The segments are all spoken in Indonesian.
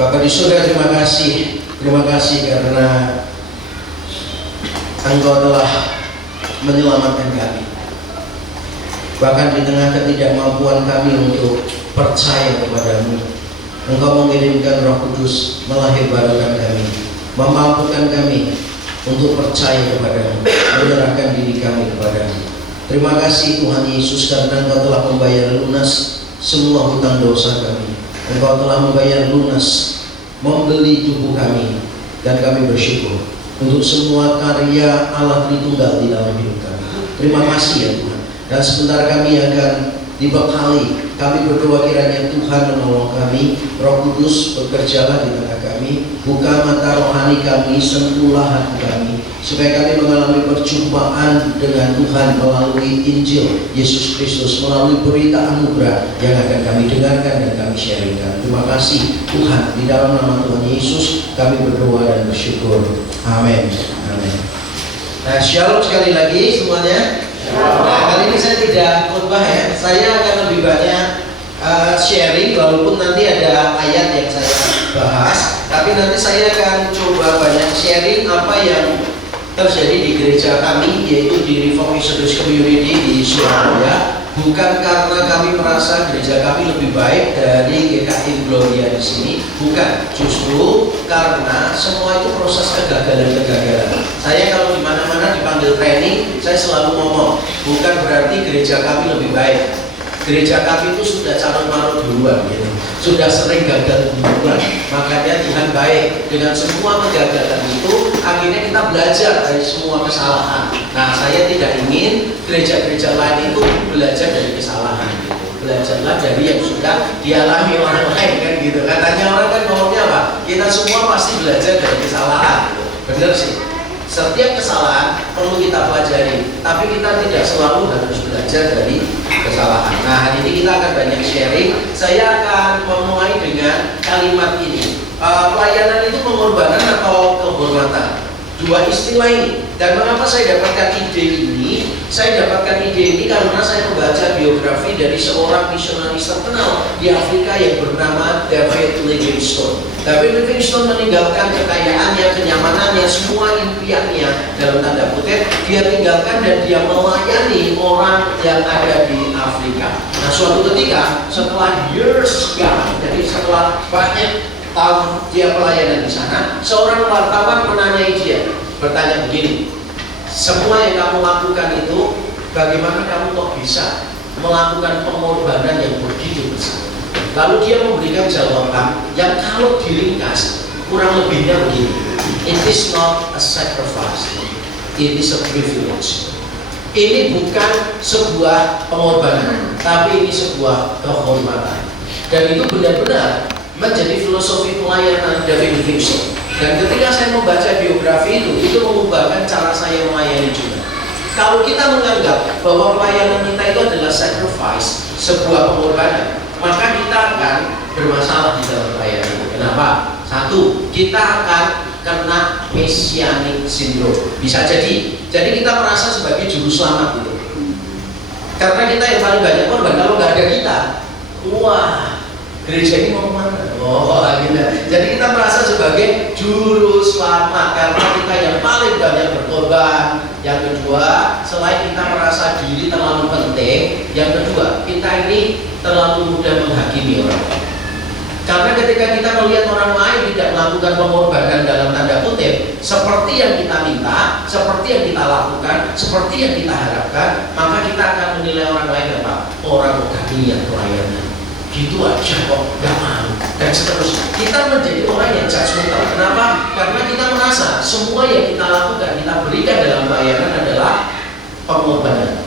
Bapa di surga, terima kasih karena Engkau telah menyelamatkan kami. Bahkan di tengah ketidakmampuan kami untuk percaya kepadamu, Engkau mengirimkan Roh Kudus melahirbarukan kami, memampukan kami untuk percaya kepadamu, menyerahkan diri kami kepadamu. Terima kasih Tuhan Yesus karena Engkau telah membayar lunas semua hutang dosa kami. Engkau telah membayar lunas, membeli tubuh kami, dan kami bersyukur untuk semua karya Allah Tritunggal di dalam hidup kami. Terima kasih ya Tuhan. Dan sebentar kami akan dibekali. Kami berdoa kiranya Tuhan menolong kami, Roh Kudus bekerjalah di tengah kami, buka mata rohani kami, sentuhlah hati kami, supaya kami mengalami perjumpaan dengan Tuhan melalui Injil Yesus Kristus, melalui berita anugerah yang akan kami dengarkan dan kami sharingkan. Terima kasih Tuhan, di dalam nama Tuhan Yesus kami berdoa dan bersyukur. Amin. Amin. Nah, shalom sekali lagi semuanya. Nah, kali ini saya tidak khotbah ya, saya akan lebih banyak sharing, walaupun nanti ada ayat yang saya bahas, tapi nanti saya akan coba banyak sharing apa yang terjadi di gereja kami, yaitu di Reformed Community di Surabaya. Bukan karena kami merasa gereja kami lebih baik dari GKI Gloria di sini, bukan. Justru karena semua itu proses kegagalan-kegagalan. Saya kalau di mana-mana dipanggil training, saya selalu ngomong, bukan berarti gereja kami lebih baik. Gereja kami itu sudah calon marut duluan, gitu. Sudah sering gagal duluan. Makanya Tuhan baik. Dengan semua kegagalan itu, akhirnya kita belajar dari semua kesalahan. Nah, saya tidak ingin gereja-gereja lain itu belajar dari kesalahan, gitu. Belajarlah dari yang sudah dialami orang lain, kan gitu. Katanya orang kan ngomongnya apa? Kita semua pasti belajar dari kesalahan, gitu. Bener sih. Setiap kesalahan perlu kita pelajari, tapi kita tidak selalu harus belajar dari kesalahan. Nah, hari ini kita akan banyak sharing. Saya akan memulai dengan kalimat ini. Pelayanan itu pengorbanan atau kehormatan? Dua istilah ini. Dan mengapa saya dapatkan ide ini? Saya dapatkan ide ini karena saya membaca biografi dari seorang misionaris terkenal di Afrika yang bernama David Livingstone. David Livingstone meninggalkan kekayaannya, kenyamanannya, semua impiannya dalam tanda kutip dia tinggalkan dan dia melayani orang yang ada di Afrika. Nah, suatu ketika setelah years gone, jadi setelah banyak tahun dia pelayanan di sana, seorang wartawan menanyai dia, bertanya begini, semua yang kamu lakukan itu, bagaimana kamu kok bisa melakukan pengorbanan yang begitu besar? Lalu dia memberikan jawaban yang kalau diringkas kurang lebihnya begini, it is not a sacrifice, it is a privilege. Ini bukan sebuah pengorbanan, tapi ini sebuah kehormatan. Dan itu benar-benar menjadi filosofi pelayanan David Livingstone. Dan ketika saya membaca biografi itu mengubahkan cara saya melayani juga. Kalau kita menganggap bahwa pelayanan kita itu adalah sacrifice, sebuah pengorbanan, maka kita akan bermasalah di dalam pelayanan. Kenapa? Satu, kita akan kena messianic syndrome. Bisa jadi kita merasa sebagai juru selamat gitu. Karena kita yang paling banyak korban. Kalau nggak ada kita, wah, gereja ini mau kemana? Oh, gitu. Jadi kita merasa sebagai juru selamat karena kita yang paling banyak berkorban. Yang kedua, selain kita merasa diri terlalu penting, yang kedua, kita ini terlalu mudah menghakimi orang lain. Karena ketika kita melihat orang lain tidak melakukan pengorbanan dalam tanda kutip, seperti yang kita minta, seperti yang kita lakukan, seperti yang kita harapkan, maka kita akan menilai orang lain apa? Orang kekinian pelayanan. Gitu aja kok, gak mau, dan seterusnya. Kita menjadi orang yang judgmental. Kenapa? Karena kita merasa semua yang kita lakukan, kita berikan dalam pelayanan adalah pengorbanan.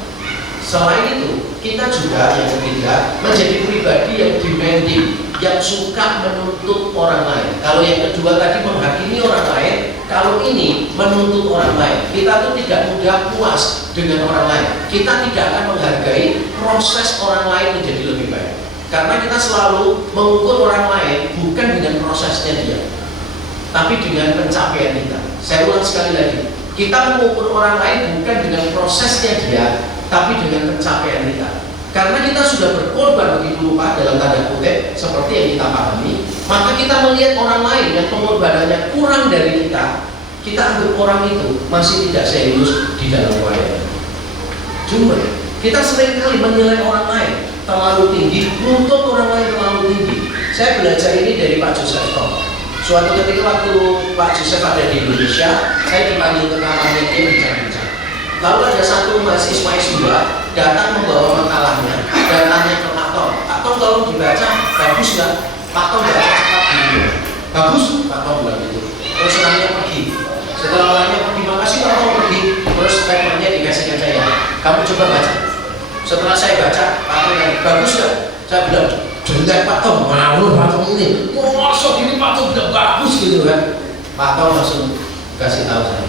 Selain itu, kita juga yang ketiga menjadi pribadi yang demanding, yang suka menuntut orang lain. Kalau yang kedua tadi menghakimi orang lain, kalau ini menuntut orang lain. Kita tuh tidak mudah puas dengan orang lain. Kita tidak akan menghargai proses orang lain menjadi lebih baik. Karena kita selalu mengukur orang lain bukan dengan prosesnya dia, tapi dengan pencapaian kita. Saya ulang sekali lagi, kita mengukur orang lain bukan dengan prosesnya dia, tapi dengan pencapaian kita. Karena kita sudah berkorban begitu rupa dalam tanda kutip seperti yang kita pahami, maka kita melihat orang lain yang pengorbanannya kurang dari kita anggap orang itu masih tidak serius di dalam pelayanan. Cuma kita seringkali menilai orang lain terlalu tinggi, nuntut orang lain terlalu tinggi. Saya belajar ini dari Pak Joseph Tom. Suatu ketika waktu Pak Joseph ada di Indonesia, saya dipanggil ke kamarnya dia bincang-bincang. Lalu ada satu mahasiswa S2 datang membawa makalahnya dan tanya ke Pak Tom, Pak Tom tolong dibaca, bagus nggak? Pak Tom baca cepat dulu. Bagus, Pak Tom bilang gitu. Terus orangnya pergi. Setelah orangnya pergi, makasih Pak Tom pergi. Terus papernya dikasihkan saya. Kamu coba baca. Setelah saya baca, Pak Tom bilang, bagus nggak? Saya bilang, jelek Pak Tom, malu Pak Tom ini. Masuk ini Pak Tom udah bagus gitu kan. Pak Tom langsung kasih tahu saya,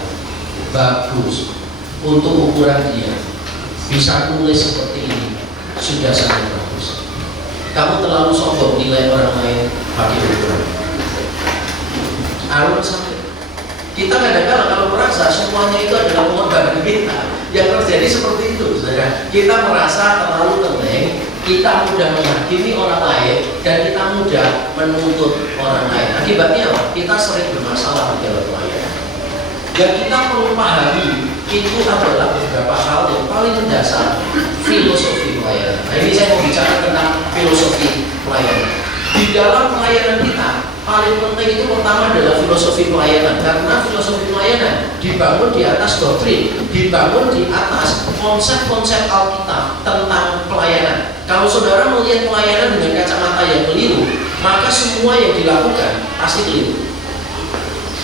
bagus. Untuk ukuran dia bisa tulis seperti ini sudah sangat bagus. Kamu terlalu sombong nilai orang lain pakai ukuran. Alur sampai kita kadang-kadang kalau merasa semuanya itu adalah pengorbanan kita, yang terjadi seperti itu, saudara. Kita merasa terlalu tenang, kita mudah menghakimi orang lain dan kita mudah menuntut orang lain. Akibatnya apa? Kita sering bermasalah di dalam pelayanan. Yang kita perlu pahami itu adalah beberapa hal yang paling mendasar filosofi pelayanan. Nah, ini saya mau bicara tentang filosofi pelayanan. Di dalam pelayanan kita paling penting itu pertama adalah filosofi pelayanan, karena filosofi pelayanan dibangun di atas doktrin, dibangun di atas konsep-konsep Alkitab tentang pelayanan. Kalau saudara melihat pelayanan dengan kacamata yang keliru, maka semua yang dilakukan pasti keliru.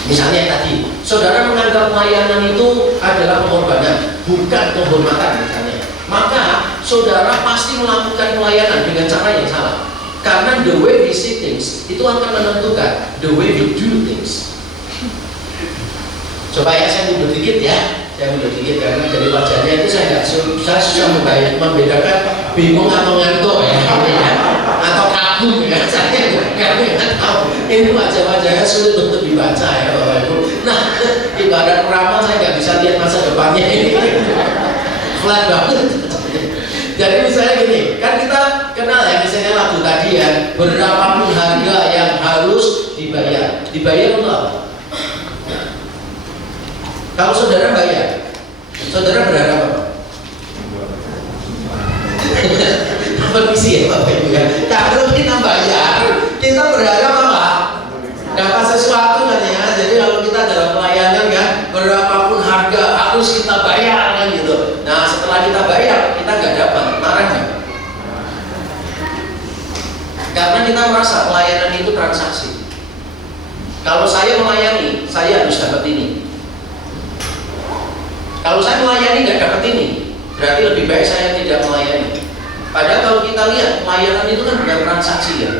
Misalnya tadi, saudara menganggap pelayanan itu adalah pengorbanan, bukan penghormatan misalnya. Maka saudara pasti melakukan pelayanan dengan cara yang salah. Karena the way we see things itu akan menentukan the way we do things. Coba ya, saya mundur dikit ya. Saya mundur dikit karena dari wajahnya itu saya susah membedakan bingung atau ngantuk ya, atau kagum ya. Saya nggak tahu. Ini wajah-wajahnya sulit untuk dibaca ya Bapak Ibu. Nah, ibarat peramal saya nggak bisa lihat masa depannya ini. Flat banget. Jadi misalnya gini, kan kita kenal ya misalnya lagu tadi ya, berapapun harga yang harus dibayar. Dibayar untuk apa? Kalau saudara bayar, saudara berharap apa? Permisi ya Bapak Ibu ya. Kalau kita bayar, kita berharap apa? Dapat sesuatu kan ya. Jadi kalau kita dalam pelayanan kan, berapapun harga harus kita bayar kan gitu. Nah setelah kita bayar, kita nggak dapat, marah nggak? Karena kita merasa pelayanan itu transaksi. Kalau saya melayani, saya harus dapat ini. Kalau saya melayani nggak dapat ini, berarti lebih baik saya tidak melayani. Padahal kalau kita lihat, pelayanan itu kan bukan transaksi ya.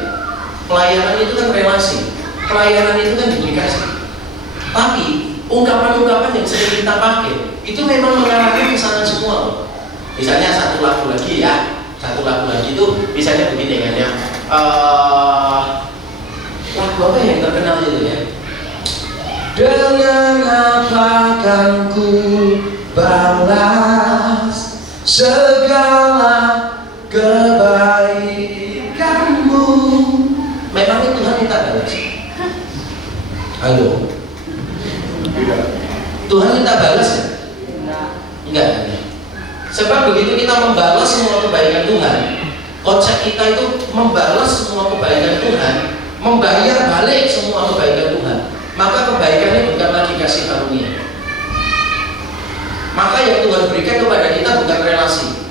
Pelayanan itu kan relasi. Pelayanan itu kan duplikasi. Tapi ungkapan-ungkapan yang sering kita pakai itu memang mengarahkan ke sana semua. Misalnya satu lagu lagi ya, satu lagu lagi itu misalnya begini kan ya. Lagu apa yang terkenal itu ya? Dengan apa kan ku balas segala kebaikanmu. Memangnya Tuhan minta balas? Halo? Tuhan minta balas ya? Enggak. Sebab begitu kita membalas semua kebaikan Tuhan, konsep kita itu membalas semua kebaikan Tuhan, membayar balik semua kebaikan Tuhan, maka kebaikannya bukan lagi kasih karunia. Maka yang Tuhan berikan kepada kita bukan relasi,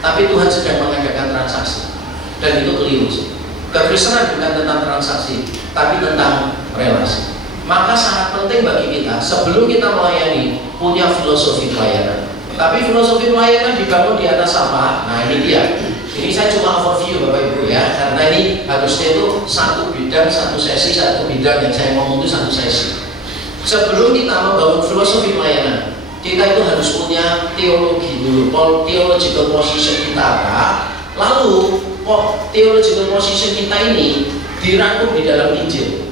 tapi Tuhan sedang mengadakan transaksi. Dan itu keliru sih. Kekristenan bukan tentang transaksi, tapi tentang relasi. Maka sangat penting bagi kita sebelum kita melayani punya filosofi pelayanan. Tapi filosofi pelayanan dibangun di atas apa? Nah ini dia. Ini saya cuma overview Bapak Ibu ya, karena ini harusnya itu satu bidang, satu sesi, satu bidang yang saya ngomong itu satu sesi. Sebelum kita membangun filosofi pelayanan, kita itu harus punya teologi dulu, theological position kita apa. Lalu theological position kita ini dirangkum di dalam Injil.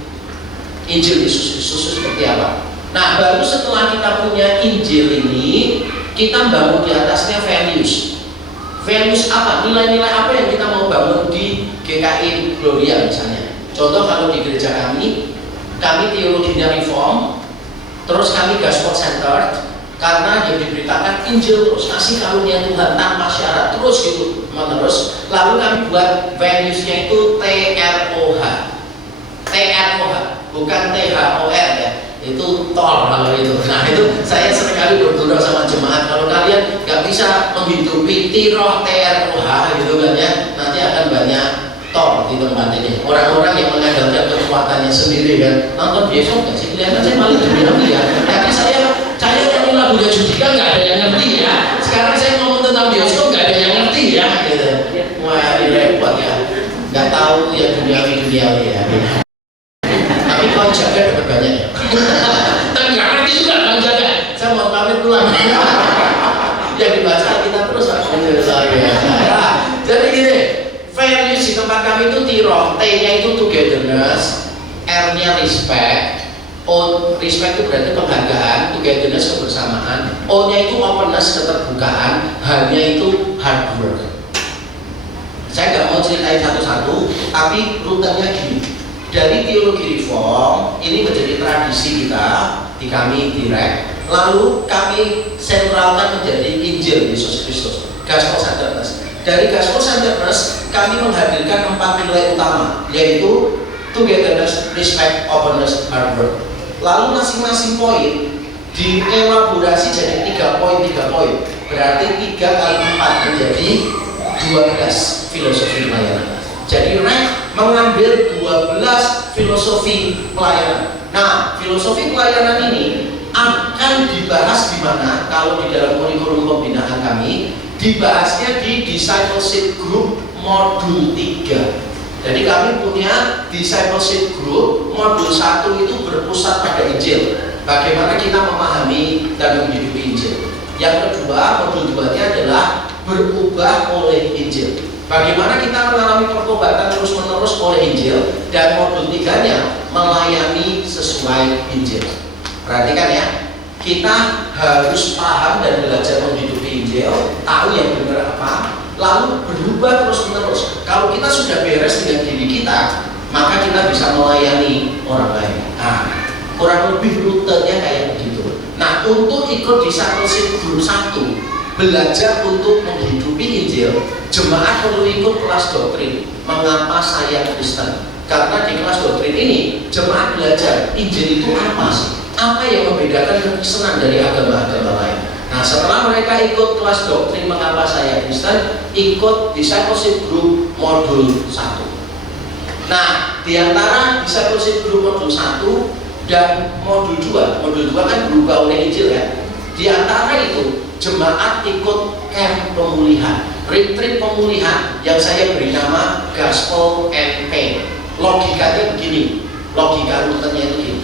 Injil Yesus Kristus seperti apa? Nah, baru setelah kita punya Injil ini, kita bangun di atasnya values. Values apa? Nilai-nilai apa yang kita mau bangun di GKI Gloria misalnya? Contoh kalau di gereja kami teologinya reform, terus kami gospel centered, karena yang diberitakan Injil terus, kasih karunia Tuhan tanpa syarat terus gitu menerus. Lalu kami buat values-nya itu TROH, bukan THOR ya, itu tol kalau itu. Nah itu saya seringkali bergurau sama jemaat, kalau kalian nggak bisa menghidupi tiroh TROH gitu kan ya, nanti akan banyak tol di tempat ini. Orang-orang yang mengandalkan kekuatannya sendiri kan, nonton besok nggak sih, kelihatan saya malah lebih ya. Tapi saya nyanyi lagunya Judika nggak ada yang ngerti ya. Sekarang saya ngomong tentang bioskop nggak ada yang ngerti ya gitu. Wah ini repot ya, nggak tahu ya duniawi ya. Tapi kau jaga dapat banyak ya. Tapi nggak ngerti juga kau jaga. Saya mau pamit pulang. Yang dibaca kita terus jadi gini, values di tempat kami itu tiroh, T-nya itu togetherness, R-nya respect, O, respect itu berarti penghargaan, togetherness kebersamaan, O-nya itu openness keterbukaan, H-nya itu hard work. Saya nggak mau ceritain satu-satu, tapi rutenya gini. Dari teologi reform ini menjadi tradisi kita di kami direct, lalu kami sentralkan menjadi Injil Yesus Kristus, gospel centeredness. Dari gospel centeredness kami menghadirkan 4 nilai utama, yaitu togetherness, respect, openness, hard work. Lalu masing-masing poin dielaborasi jadi 3 poin. Berarti 3 kali 4 menjadi 12 filosofi pelayanan. Jadi REC mengambil 12 filosofi pelayanan. Nah, filosofi pelayanan ini akan dibahas di mana? Kalau di dalam kurikulum pembinaan kami, dibahasnya di discipleship group modul 3. Jadi kami punya discipleship group modul 1 itu berpusat pada Injil. Bagaimana kita memahami dan menghidupi Injil. Yang kedua, modul 2-nya adalah berubah oleh Injil. Bagaimana kita mengalami pertobatan terus-menerus oleh Injil. Dan modul 3-nya melayani sesuai Injil. Perhatikan ya, kita harus paham dan belajar menghidupi Injil, tahu yang benar apa, lalu berubah terus-menerus. Kalau kita sudah beres dengan diri kita, maka kita bisa melayani orang lain. Nah, kurang lebih rutenya kayak begitu. Nah, untuk ikut discipleship group 1, belajar untuk menghidupi Injil, jemaat perlu ikut kelas doktrin. Mengapa saya Kristen? Karena di kelas doktrin ini, jemaat belajar Injil itu apa sih? Apa yang membedakan kekristenan dari agama-agama lain? Nah, setelah mereka ikut kelas doktrin mengapa saya Kristen, ikut discipleship group modul 1. Nah, di antara discipleship group modul 1 dan modul 2 kan berubah oleh Injil ya. Di antara itu, jemaat ikut camp pemulihan, retreat pemulihan yang saya beri nama Gospel and Pain. Logikanya begini, logika rutenya itu begini.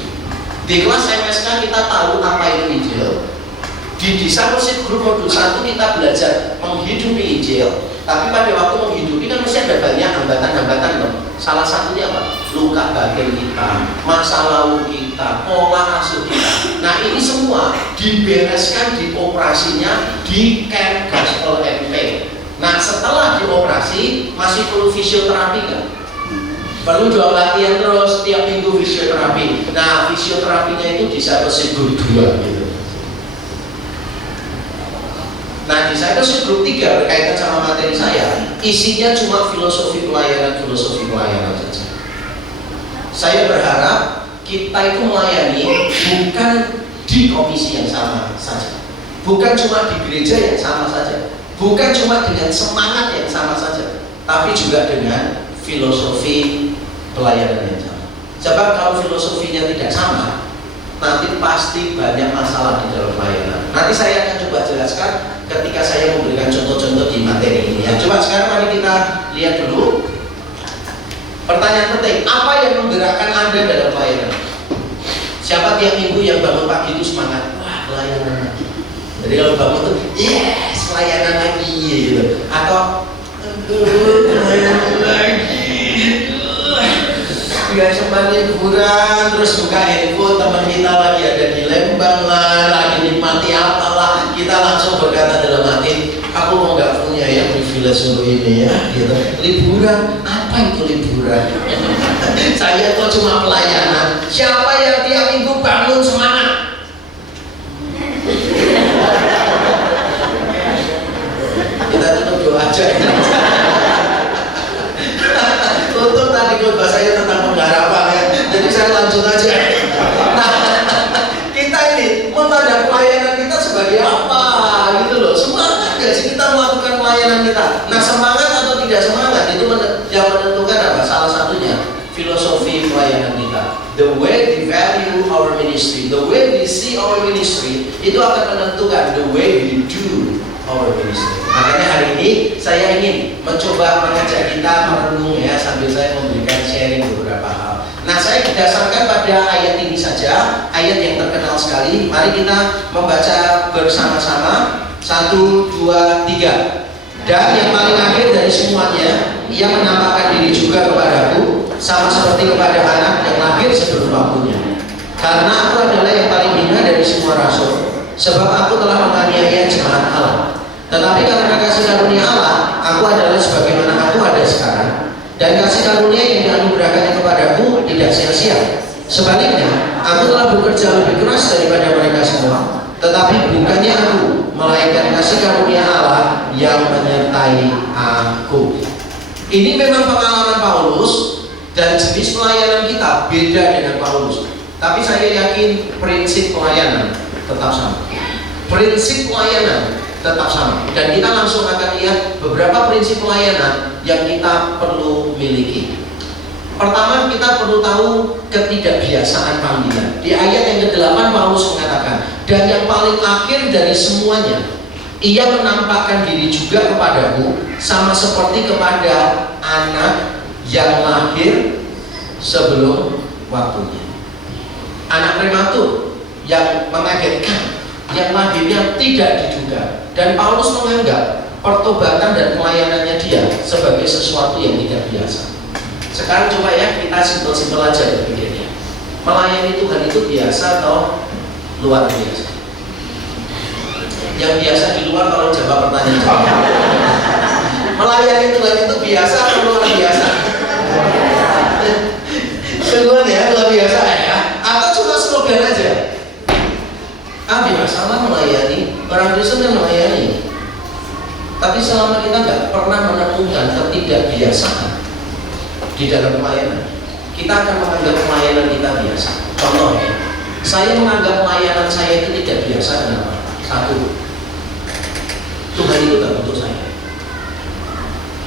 Di kelas MSK kita tahu apa itu Injil. Di discipleship group modul 1 kita belajar menghidupi Injil. Tapi pada waktu menghidupi kan mesti ada banyak hambatan-hambatan loh. Salah satunya apa? Luka batin kita, masa lalu kita, pola asuh kita. Nah ini semua dibereskan di operasinya di camp Gospel and Pain. Nah setelah dioperasi masih perlu fisioterapi kan? Perlu doa latihan terus tiap minggu fisioterapi. Nah fisioterapinya itu discipleship group 2 gitu. Nah discipleship group 3 berkaitan sama materi saya, isinya cuma filosofi pelayanan saja. Saya berharap kita itu melayani bukan di komisi yang sama saja, bukan cuma di gereja yang sama saja, bukan cuma dengan semangat yang sama saja, tapi juga dengan filosofi pelayanan yang sama. Sebab kalau filosofinya tidak sama, nanti pasti banyak masalah di dalam pelayanan. Nanti saya akan coba jelaskan ketika saya memberikan contoh-contoh di materi ini ya. Coba sekarang mari kita lihat dulu. Pertanyaan penting, apa yang menggerakkan Anda dalam pelayanan? Siapa tiap minggu yang bangun pagi itu semangat? Wah, pelayanan lagi. Jadi kalau bangun tuh, yes, pelayanan lagi gitu. Atau pelayanan lagi. Gak sempat liburan, terus buka handphone, teman kita lagi ada di Lembang lah, lagi nikmati apalah, kita langsung berkata dalam hati, aku mau gak punya ya privilege untuk ini ya, gitu. Liburan, Apa itu liburan? Saya kok cuma pelayanan. Siapa yang tiap minggu bangun semangat? Kita tutup doa aja. Untuk tadi khotbah saya tentang pengharapan ya. Jadi saya lanjut aja. Nah, kita ini memandang pelayanan kita sebagai apa gitu loh. Semangat gak sih kita melakukan pelayanan kita? Nah, semangat atau tidak semangat itu yang menentukan apa? Salah satunya filosofi pelayanan kita. The way we value our ministry, the way we see our ministry, itu akan menentukan the way we do our ministry. Makanya hari ini saya ingin mencoba mengajak kita merenung ya, sambil saya memberikan sharing beberapa hal. Nah, saya didasarkan pada ayat ini saja, ayat yang terkenal sekali. Mari kita membaca bersama-sama. 1, 2, 3. Dan yang paling akhir dari semuanya, ia menampakkan diri juga kepadaku, sama seperti kepada anak yang lahir sebelum waktunya. Karena aku adalah yang paling hina dari semua rasul, sebab aku telah menganiaya jemaat Allah. Tetapi karena kasih karunia Allah, aku adalah sebagaimana aku ada sekarang. Dan kasih karunia yang dianugerahkan kepadaku tidak sia-sia. Sebaliknya, aku telah bekerja lebih keras daripada mereka semua. Tetapi bukannya aku, melainkan kasih karunia Allah yang menyertai aku. Ini memang pengalaman Paulus, dan jenis pelayanan kita beda dengan Paulus. Tapi saya yakin prinsip pelayanan tetap sama. Prinsip pelayanan tetap sama. Dan kita langsung akan lihat beberapa prinsip pelayanan yang kita perlu miliki. Pertama, kita perlu tahu ketidakbiasaan panggilan. Di ayat yang ke-8 Paulus mengatakan, dan yang paling akhir dari semuanya, ia menampakkan diri juga kepadaku, sama seperti kepada anak yang lahir sebelum waktunya. Anak prematur yang mengagetkan, yang lahirnya tidak diduga. Dan Paulus menganggap pertobatan dan pelayanannya dia sebagai sesuatu yang tidak biasa. Sekarang coba ya kita simpel-simpel aja berpikirnya. Melayani Tuhan itu biasa atau luar biasa? Yang biasa di luar kalau jawab pertanyaan. Melayani Tuhan itu biasa atau luar biasa? Kedua ya, luar biasa ya. Atau cuma slogan aja? Biasalah melayani. Orang Kristen kan melayani. Tapi selama kita nggak pernah menemukan ketidakbiasaan di dalam pelayanan, kita akan menganggap pelayanan kita biasa. Contoh ya, saya menganggap pelayanan saya itu tidak biasa. Kenapa? 1, Tuhan itu gak butuh saya,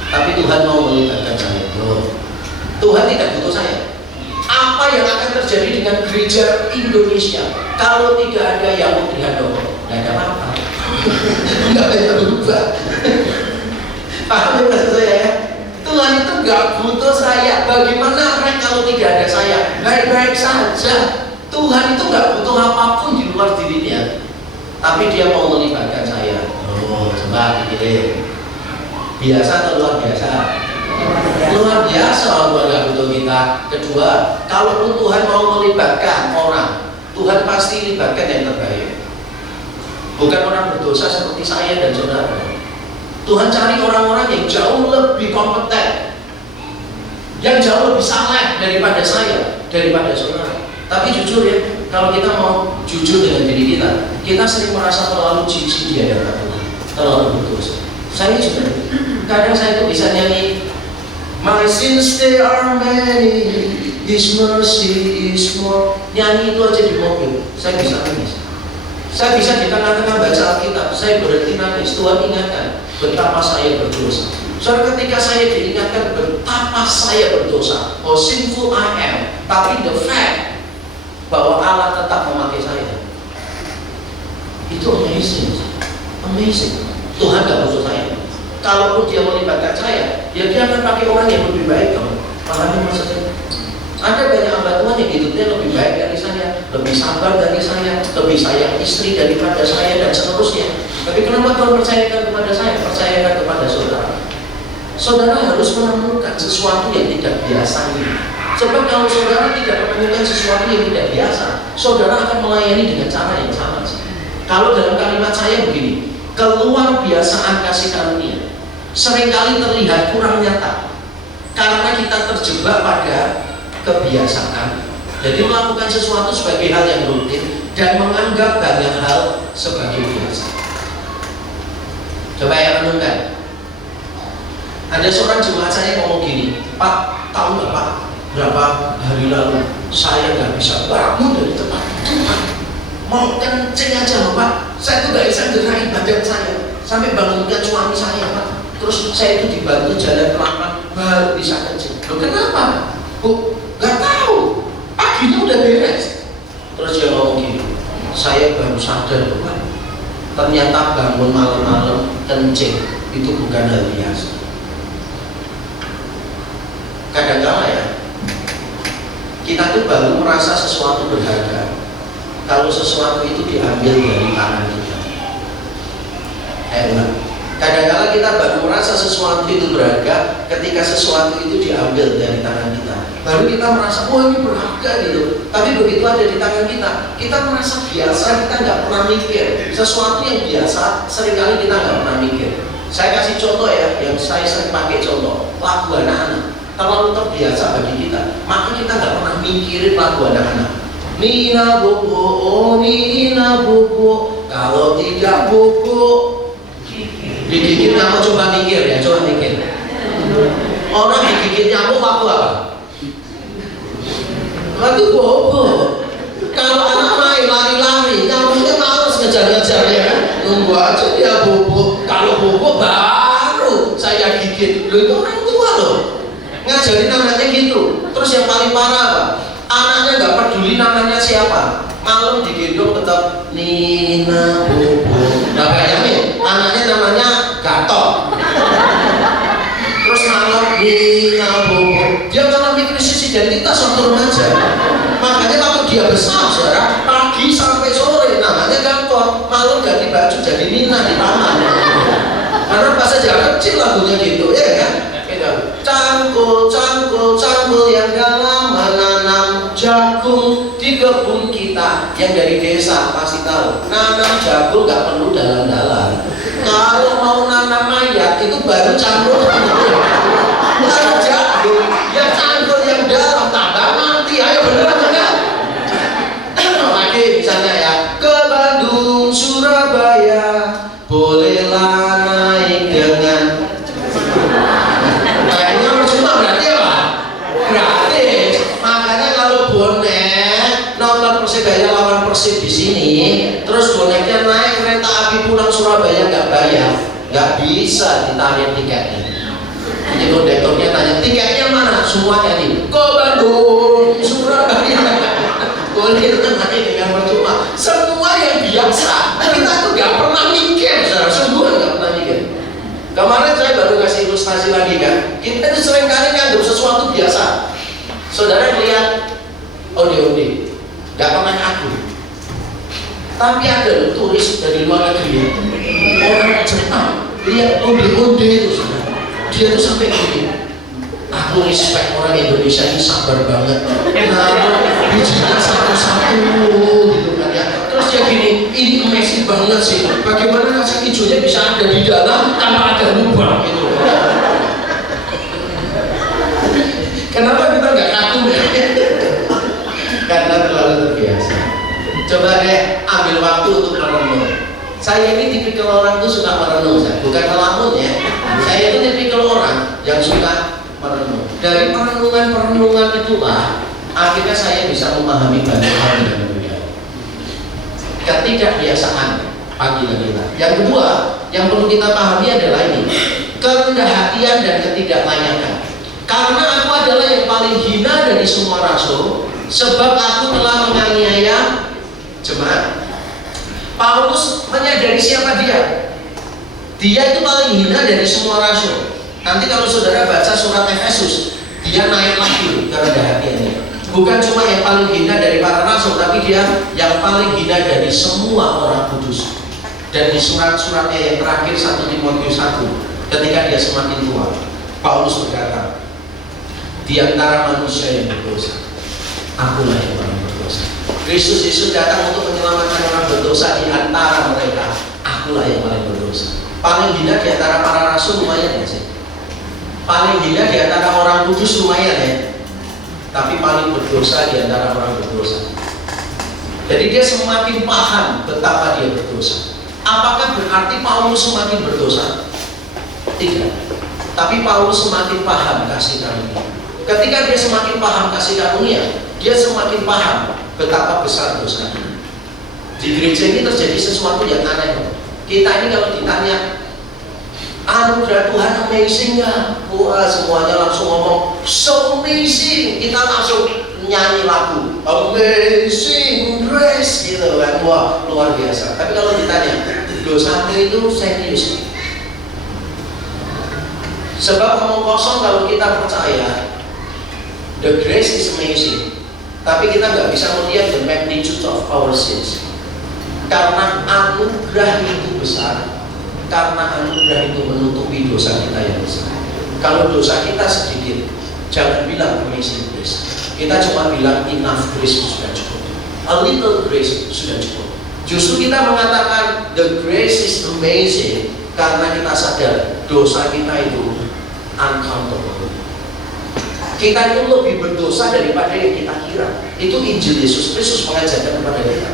tapi Tuhan mau melibatkan saya. Tuhan tidak butuh saya. Apa yang akan terjadi dengan gereja Indonesia kalau tidak ada yang melihat dokter? Gak ada apa-apa. Gak banyak berubah. Paham ya maksud saya ya? Tuhan itu gak butuh saya. Bagaimana kalau tidak ada saya? Baik-baik saja. Tuhan itu gak butuh apapun di luar dirinya, tapi dia mau melibatkan saya. Coba pikirin, biasa atau luar biasa? Luar biasa. Tuhan gak butuh kita. Kedua, kalaupun Tuhan mau melibatkan orang, Tuhan pasti libatkan yang terbaik. Bukan orang berdosa seperti saya dan saudara. Tuhan cari orang-orang yang jauh lebih kompeten, yang jauh lebih saleh daripada saya, daripada saudara. Tapi jujur ya, kalau kita mau jujur dengan diri kita, kita sering merasa terlalu jijik di hadapan Tuhan, terlalu berdosa. Saya juga, kadang saya tuh bisa nyanyi, my sins they are many, His mercy is more. Nyanyi itu aja di mobil, saya bisa nangis. Saya bisa di tengah-tengah baca Alkitab, saya berhenti nangis. Tuhan ingatkan betapa saya berdosa. Soalnya ketika saya diingatkan betapa saya berdosa, how sinful I am, tapi the fact bahwa Allah tetap memakai saya, itu amazing. Amazing. Tuhan gak butuh saya. Kalaupun dia melibatkan saya, ya dia akan pakai orang yang lebih baik. Pahami maksudnya? Ada banyak hamba Tuhan yang hidupnya lebih baik dari saya, lebih sabar dari saya, lebih sayang istri daripada saya, dan seterusnya. Tapi kenapa Tuhan percayakan kepada saya, percayakan kepada saudara? Saudara harus menemukan sesuatu yang tidak biasa ini. Sebab kalau saudara tidak menemukan sesuatu yang tidak biasa, saudara akan melayani dengan cara yang sama. Kalau dalam kalimat saya begini, keluar biasaan kasih karunia seringkali terlihat kurang nyata. Karena kita terjebak pada kebiasaan. Jadi melakukan sesuatu sebagai hal yang rutin dan menganggap banyak hal sebagai biasa. Coba yang renungkan. Ada seorang jemaat saya ngomong gini, Pak, tahu nggak Pak, berapa hari lalu saya nggak bisa bangun dari tempat tidur, Pak. Mau kencing aja loh Pak, saya tuh nggak bisa gerakin badan saya sampai bangunkan suami saya Pak. Terus saya itu dibantu jalan pelan-pelan baru bisa kencing. Loh kenapa? Bu, nggak tahu. Paginya udah beres. Terus dia ngomong gini, saya baru sadar loh Pak, ternyata bangun malam-malam kencing itu bukan hal biasa. Kadang-kala ya, kita tuh baru merasa sesuatu berharga kalau sesuatu itu diambil dari tangan kita. Kadang-kala kita baru merasa sesuatu itu berharga ketika sesuatu itu diambil dari tangan kita. Baru kita merasa, oh ini berharga gitu. Tapi begitu ada di tangan kita merasa biasa, kita nggak pernah mikir. Sesuatu yang biasa, seringkali kita nggak pernah mikir. Saya kasih contoh ya, yang saya sering pakai contoh, lagu anak-anak. Terlalu terbiasa bagi kita, maka kita nggak pernah mikirin lagu anak-anak. Nina bobo, oh Nina bobo, kalau tidak bobo digigit nyamuk. Coba mikir ya, coba mikir. Orang digigit nyamuk waktu apa? Waktu bobo. Kalau anak main lari-lari, nyamuknya males ngejar-ngejarnya kan, nunggu aja dia bobo. Kalau bobo baru saya gigit. Loh itu orang tua loh, ngajarin anaknya gitu. Terus yang paling parah apa? Anaknya nggak peduli namanya siapa, malam digendong tetap Nina bobo. Nah bayangin, anaknya namanya Gatot. Terus malam Nina bobo, dia mengalami krisis identitas waktu remaja. Makanya waktu dia besar, saudara, pagi sampai sore namanya Gatot, malam ganti baju jadi Nina di taman. Karena pas aja kecil lagunya gitu, ya kan? Cangkul, cangkul, cangkul yang dalam menanam jagung di kebun kita. Yang dari desa pasti tahu, nanam jagung gak perlu dalam-dalam. Kalau mau nanam mayat itu baru cangkul. Nanam jagung, ya cangkul yang dalam, tambah mati. Ayo beneran enggak? Lagi misalnya ya, ke Bandung, Surabaya, bolehlah naik dengan Persebaya lawan Persib di sini, terus boneknya naik kereta api pulang Surabaya nggak bayar, nggak bisa ditarik tiketnya. Jadi kondektornya tanya, tiketnya mana? Semuanya nih, ke Bandung, Surabaya. Boleh naik dengan percuma. Semua yang biasa, kita tuh nggak pernah mikir, semua nggak pernah mikir. Kemarin saya baru kasih ilustrasi lagi kan, kita tuh seringkali nganggap sesuatu biasa. Saudara lihat onde-onde, gak pernah aku. Tapi ada loh turis dari luar negeri, orang Jepang, lihat onde-onde itu sudah. Dia tuh sampai gini, aku respect orang Indonesia ini sabar banget. Lalu bijinya satu-satu gitu kan ya. Terus dia gini, ini amazing banget sih. Bagaimana kacang hijaunya bisa ada di dalam tanpa ada lubang gitu. Kenapa kita nggak kagum ya? Karena terlalu terbiasa. Coba deh ambil waktu untuk merenung. Saya ini tipikal orang tuh suka merenung, bukan melamun ya. Saya itu tipikal orang yang suka merenung. Dari perenungan itulah akhirnya saya bisa memahami banyak hal dengan berbeda. Ketidakbiasaan panggilan kita. Yang kedua, yang perlu kita pahami adalah ini, kerendah hatian dan ketidaklayakan. Karena aku adalah yang paling hina dari semua rasul, sebab aku telah menganiaya jemaat. Paulus menyadari siapa dia. Dia itu paling hina dari semua rasul. Nanti kalau saudara baca surat Efesus, dia naik lagi kerendah hatiannya. Bukan cuma yang paling hina dari para rasul, tapi dia yang paling hina dari semua orang kudus. Dan di surat-suratnya yang terakhir 1 Timotius 1, ketika dia semakin tua, Paulus berkata, di antara manusia yang berdosa, akulah yang paling berdosa. Kristus Yesus datang untuk menyelamatkan orang berdosa di antara mereka. Akulah yang paling berdosa. Paling hina di antara para rasul lumayan ya sih. paling hina di antara orang kudus lumayan ya, tapi paling berdosa di antara orang berdosa. Jadi dia semakin paham betapa dia berdosa. Apakah berarti Paulus semakin berdosa? Tidak. Tapi Paulus semakin paham kasih karunia. Ketika dia semakin paham kasih karunia, dia semakin paham betapa besar dosanya. Di gereja ini terjadi sesuatu yang aneh. Kita ini kalau ditanya, anugerah Tuhan amazing nggak? Wah, semuanya langsung ngomong so amazing. Kita langsung nyanyi lagu Amazing Grace gitu kan. Wah, luar biasa. Tapi kalau ditanya, dosamu itu serius? Sebab ngomong kosong kalau kita percaya the grace is amazing, tapi kita nggak bisa melihat the magnitude of our sins. Karena anugerah itu besar, karena anugerah itu menutupi dosa kita yang besar. Kalau dosa kita sedikit, jangan bilang amazing grace. Kita cuma bilang enough grace sudah cukup. A little grace sudah cukup. Justru kita mengatakan the grace is amazing karena kita sadar dosa kita itu uncountable. Kita itu lebih berdosa daripada yang kita kira. Itu Injil Yesus Kristus mengajarkan kepada kita.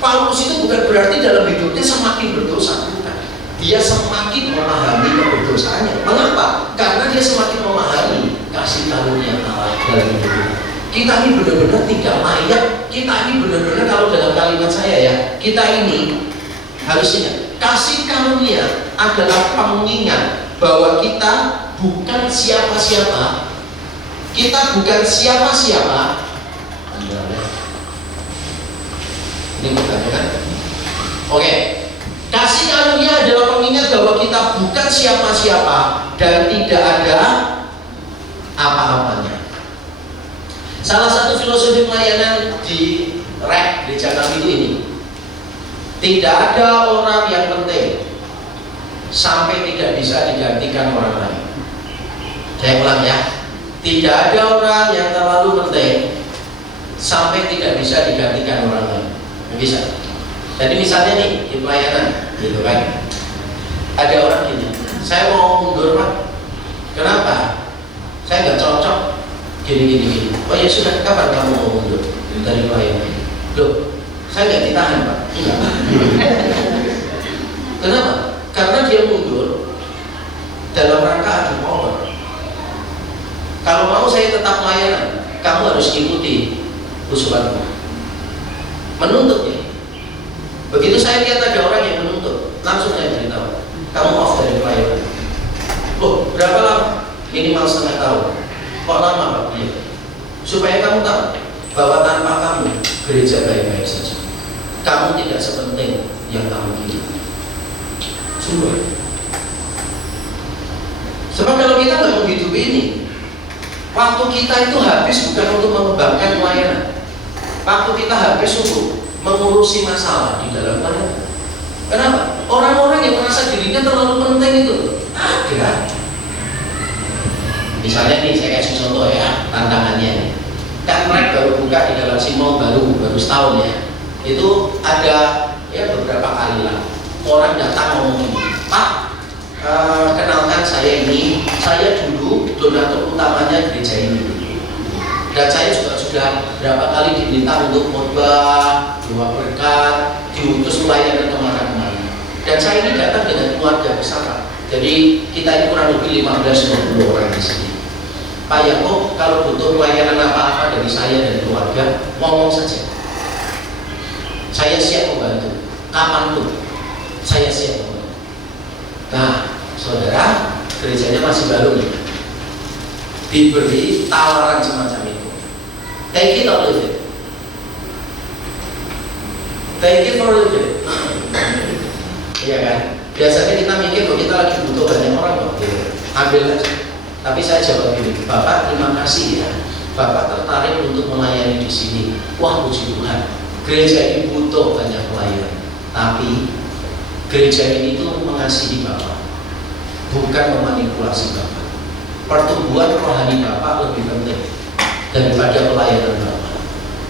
Paulus itu bukan berarti dalam hidupnya semakin berdosa, bukan. Dia semakin memahami keberdosaannya. Mengapa? Karena dia semakin memahami kasih karunia Allah dalam hidupnya. Kita ini benar-benar tidak layak. Kita ini benar-benar, kalau dalam kalimat saya ya, kita ini harus ingat, kasih karunia adalah pengingat bahwa kita bukan siapa-siapa. Kita bukan siapa-siapa. Ini bukan kan? Oke. Kasih karunia adalah pengingat bahwa kita bukan siapa-siapa dan tidak ada apa-apanya. Salah satu filosofi pelayanan di gereja kami itu ini. Tidak ada orang yang penting sampai tidak bisa digantikan orang lain. Saya ulang ya. Tidak ada orang yang terlalu penting sampai tidak bisa digantikan orang lain. Bisa. Jadi misalnya nih di pelayanan, gitu kan? Ada orang gini, saya mau mundur Pak. Kenapa? Saya nggak cocok. Gini. Oh ya sudah, kapan kamu mau mundur dari pelayanan? Loh, saya nggak ditahan Pak. Enggak. Kenapa? Karena dia mundur dalam rangka adu power. Kalau mau saya tetap pelayanan, kamu harus ikuti usulanku. Menuntut ya. Begitu saya lihat ada orang yang menuntut, langsung saya beritahu, kamu off dari pelayanan. Loh, berapa lama? Minimal setengah tahun. Kok lama Pak? Iya. Supaya kamu tahu bahwa tanpa kamu gereja baik-baik saja. Kamu tidak sepenting yang kamu kira. Sungguh. Sebab kalau kita nggak menghidupi ini, waktu kita itu habis bukan untuk mengembangkan pelayanan. Waktu kita habis untuk mengurusi masalah di dalam pelayanan. Kenapa? Orang-orang yang merasa dirinya terlalu penting itu ada. Misalnya nih, saya kasih contoh ya, tantangannya. Kan mereka baru buka di dalam Simol baru setahun ya. Itu ada ya beberapa kali lah orang datang ngomong gini, Pak, kenalkan saya ini, saya dulu donatur utamanya gereja ini. Dan saya juga sudah berapa kali diminta untuk khotbah, doa berkat, diutus pelayanan kemana-kemana. Dan saya ini datang dengan keluarga besar Pak. Jadi kita ini kurang lebih 15-20 orang di sini. Pak Yakob, kalau butuh pelayanan apa-apa dari saya dan keluarga, ngomong saja. Saya siap membantu. Kapanpun saya siap membantu. Nah, saudara, gerejanya masih baru nih. Diberi tawaran semacam itu. Take it or leave it. Take it or leave it. Iya kan? Biasanya kita mikir kok kita lagi butuh banyak orang kok. Ambil aja. Tapi saya jawab gini, Bapak terima kasih ya. Bapak tertarik untuk melayani di sini. Wah, puji Tuhan. Gereja ini butuh banyak pelayan. Tapi gereja ini tuh mengasihi Bapak, bukan memanipulasi Bapak. Pertumbuhan rohani Bapak lebih penting daripada pelayanan Bapak.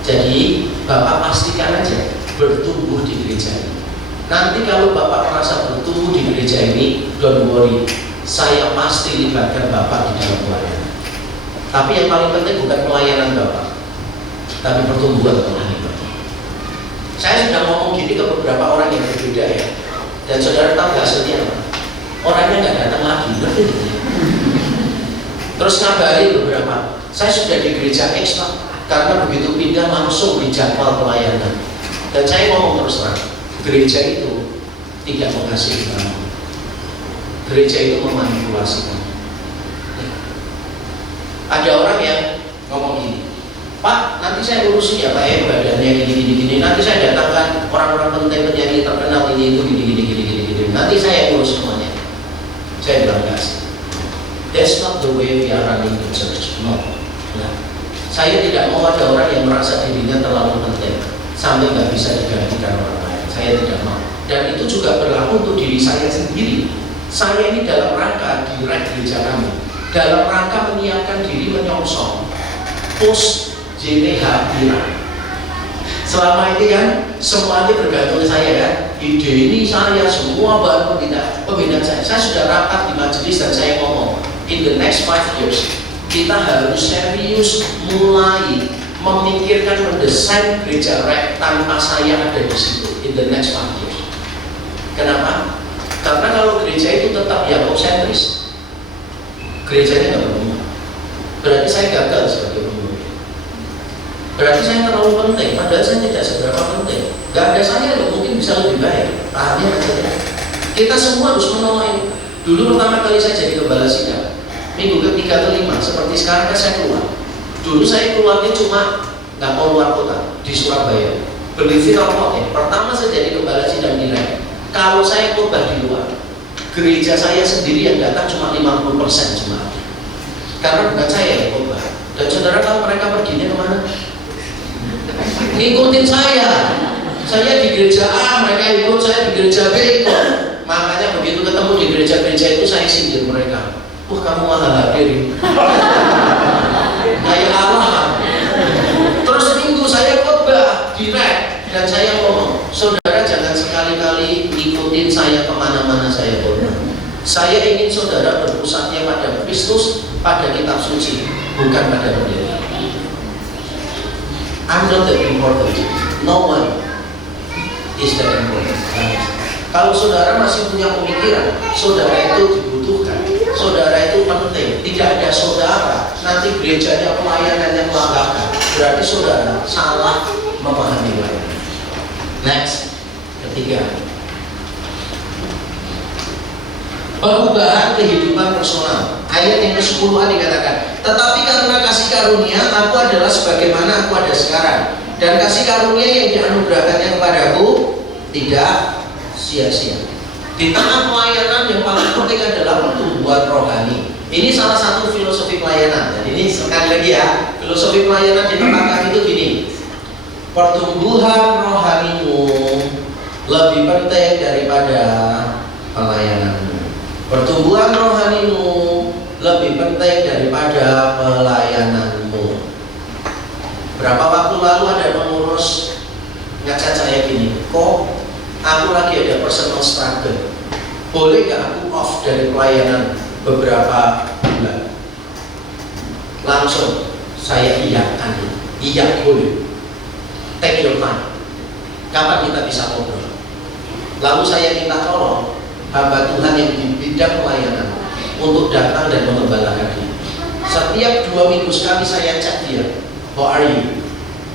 Jadi Bapak pastikan aja bertumbuh di gereja ini. Nanti kalau Bapak merasa bertumbuh di gereja ini, don't worry, saya pasti libatkan Bapak di dalam pelayanan. Tapi yang paling penting bukan pelayanan Bapak, tapi pertumbuhan rohani Bapak. Saya sudah ngomong gini ke beberapa orang yang berbeda ya. Dan saudara tahu hasilnya apa? Orangnya nggak datang lagi, ngerti? Terus ngabari beberapa, saya sudah di gereja X Pak, karena begitu pindah langsung di jadwal pelayanan. Dan saya ngomong terus terang, gereja itu tidak mengasihi kamu. Gereja itu memanipulasi kamu. Ada orang yang ngomong gini, Pak, nanti saya urusin ya Pak ya, badannya gini. Nanti saya datangkan orang-orang penting penyanyi terkenal ini itu gini. Nanti saya urus semuanya. Saya bilang kasih. That's not the way we are running the church. No. Nah, saya tidak mau ada orang yang merasa dirinya terlalu penting sampai nggak bisa digantikan orang lain. Saya tidak mau. Dan itu juga berlaku untuk diri saya sendiri. Saya ini dalam rangka direct gereja kami, dalam rangka menyiapkan diri menyongsong post JPH Iran. Selama ini kan semuanya bergantung saya kan, ide ini saya, semua bahan pembinaan saya sudah rapat di majelis dan saya ngomong, in the next 5 years kita harus serius mulai memikirkan mendesain gereja rek tanpa saya ada di situ in the next 5 years. Kenapa? Karena kalau gereja itu tetap Yakobsentris, gerejanya nggak berubah. Berarti saya gagal sebagai pemimpin. Berarti saya terlalu penting, padahal saya tidak seberapa penting. Gak ada saya loh, mungkin bisa lebih baik. Pahamnya aja. Kita semua harus menolak ini. Dulu pertama kali saya jadi gembala sidang, minggu ketiga ke 5, seperti sekarang kan saya keluar. Dulu saya keluarnya cuma nggak mau luar kota di Surabaya. Beli rokok. Pertama saya jadi gembala sidang di Rek. Kalau saya khotbah di luar, gereja saya sendiri yang datang cuma 50% cuma. Karena bukan saya yang khotbah. Dan saudara tahu mereka perginya kemana? Ngikutin saya. Saya di gereja A, mereka ikut, saya di gereja B ikut. Makanya begitu ketemu di gereja-gereja itu saya sindir mereka. Wah, kamu malah hadir. Kayak Allah. Terus minggu saya khotbah direct dan saya ngomong, saudara jangan sekali-kali ikutin saya kemana-mana saya khotbah. Saya ingin saudara berpusatnya pada Kristus, pada kitab suci, bukan pada pendeta. I'm not that important. No one is that important. Kalau saudara masih punya pemikiran, saudara itu dibutuhkan, saudara itu penting. Tidak ada saudara, nanti gerejanya pelayanannya melangkahkan. Berarti saudara salah memahami pelayanan. Next, ketiga, perubahan kehidupan personal. Ayat yang ke-10 dikatakan, tetapi karena kasih karunia aku adalah sebagaimana aku ada sekarang, dan kasih karunia yang dianugerahkannya kepadaku tidak sia-sia. Di tengah pelayanan yang paling penting adalah pertumbuhan rohani. Ini salah satu filosofi pelayanan. Dan ini sekali lagi ya, filosofi pelayanan di tempat kami itu gini, pertumbuhan rohanimu lebih penting daripada pelayananmu. Pertumbuhan rohanimu lebih penting daripada pelayananmu. Berapa waktu lalu ada pengurus ngajak saya gini, kok aku lagi ada personal struggle, boleh gak aku off dari pelayanan beberapa bulan? Langsung saya iyakan, iya boleh, take your time, kapan kita bisa ngobrol. Lalu saya minta tolong hamba Tuhan yang di bidang pelayanan untuk datang dan mengembalakan dia. Setiap 2 minggu sekali saya cek dia, how are you?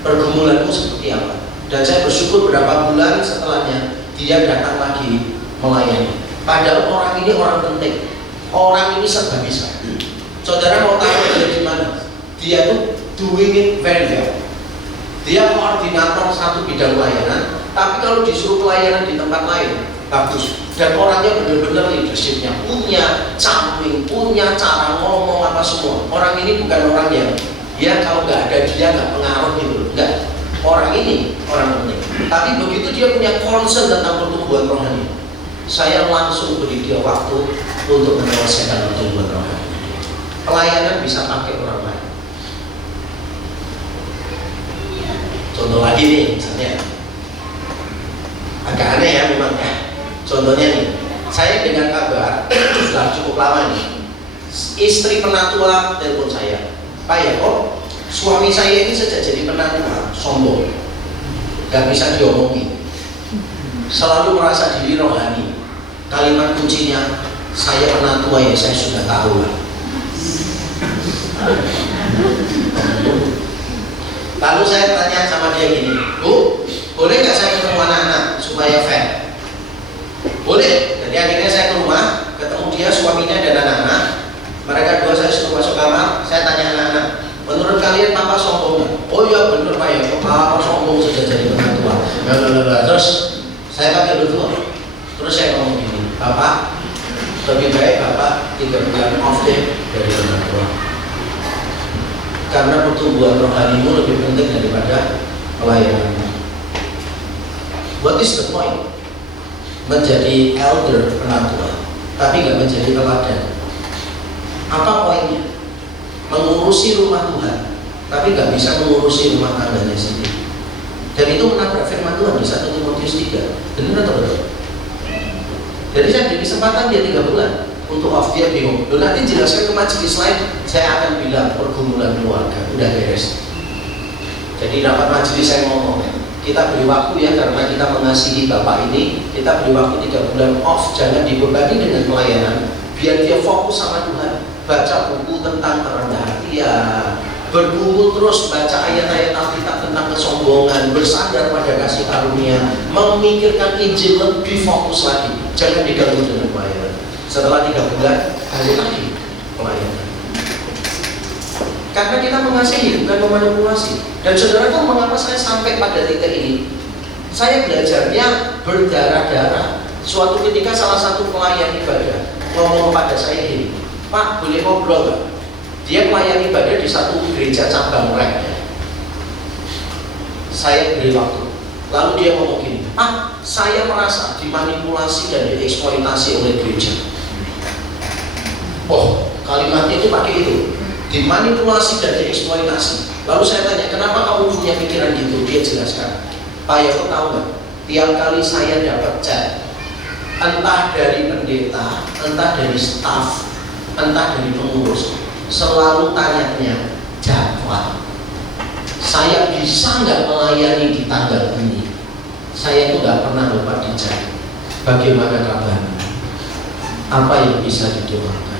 Pergumulanmu seperti apa? Dan saya bersyukur beberapa bulan setelahnya dia datang lagi melayani. Padahal orang ini orang penting, orang ini serba bisa. Saudara mau tahu dia di mana? Dia tuh doing it very well. Dia koordinator satu bidang pelayanan, tapi kalau disuruh pelayanan di tempat lain bagus. Dan orangnya benar-benar leadershipnya, punya camping, punya cara ngomong apa semua. Orang ini bukan orang yang ya kalau nggak ada dia nggak pengaruh gitu, enggak. Orang ini orang penting. Tapi begitu dia punya concern tentang pertumbuhan rohani, saya langsung beri dia waktu untuk menyelesaikan pertumbuhan rohani. Pelayanan bisa pakai orang lain. Contoh lagi nih, misalnya agak aneh ya memang ya. Contohnya nih, saya dengan kabar sudah cukup lama nih. Istri penatua telepon saya, Pak ya kok suami saya ini sejak jadi penatua sombong, gak bisa diomongin, selalu merasa diri rohani. Kalimat kuncinya, saya penatua ya saya sudah tahu lah. Lalu saya tanya sama dia gini, Bu, boleh nggak saya ketemu anak-anak supaya fair? Boleh. Jadi akhirnya saya ke rumah, ketemu dia, suaminya dan anak-anak. Mereka dua saya suruh masuk kamar. Saya tanya anak-anak, menurut kalian papa sombong nggak? Oh iya bener Pak ya, papa sombong sudah jadi penatua. Terus saya pakai berdua. Terus saya ngomong gini, Bapak, lebih baik Bapak 3 bulan off deh dari penatua. Karena pertumbuhan rohanimu lebih penting daripada pelayananmu. What is the point? Menjadi elder penatua, tapi nggak menjadi teladan. Apa poinnya? Mengurusi rumah Tuhan, tapi nggak bisa mengurusi rumah tangganya sendiri. Dan itu menabrak firman Tuhan di 1 Timotius 3. Benar atau betul? Jadi saya diberi kesempatan dia 3 bulan untuk off, dia bingung. Loh, nanti jelaskan ke majelis lain, saya akan bilang pergumulan keluarga udah beres. Jadi dapat majelis saya ngomong, kita beri waktu ya, karena kita mengasihi Bapak ini, kita beri waktu 3 bulan off, jangan dibebani dengan pelayanan, biar dia fokus sama Tuhan, baca buku tentang kerendahan hatian, bergumul terus baca ayat-ayat Alkitab tentang kesombongan, bersandar pada kasih karunia, memikirkan Injil lebih fokus lagi, jangan diganggu dengan pelayanan. Setelah 3 bulan, balik lagi pelayanan. Karena kita mengasihi, bukan memanipulasi. Dan saudara tahu mengapa saya sampai pada titik ini? Saya belajarnya berdarah-darah. Suatu ketika salah satu pelayan ibadah ngomong kepada saya gini, Pak, boleh ngobrol gak? Dia pelayan ibadah di satu gereja cabang lainnya. Saya beri waktu. Lalu dia ngomong gini, Pak, saya merasa dimanipulasi dan dieksploitasi oleh gereja. Oh, kalimatnya itu pakai itu, dimanipulasi dan dieksploitasi. Lalu saya tanya, kenapa kamu punya pikiran gitu? Dia jelaskan, Pak ya, kau tahu nggak? Tiap kali saya dapat chat, entah dari pendeta, entah dari staf, entah dari pengurus, selalu tanyanya jadwal. Saya bisa nggak melayani di tanggal ini? Saya itu nggak pernah lupa di chat. Bagaimana kabarnya? Apa yang bisa didoakan?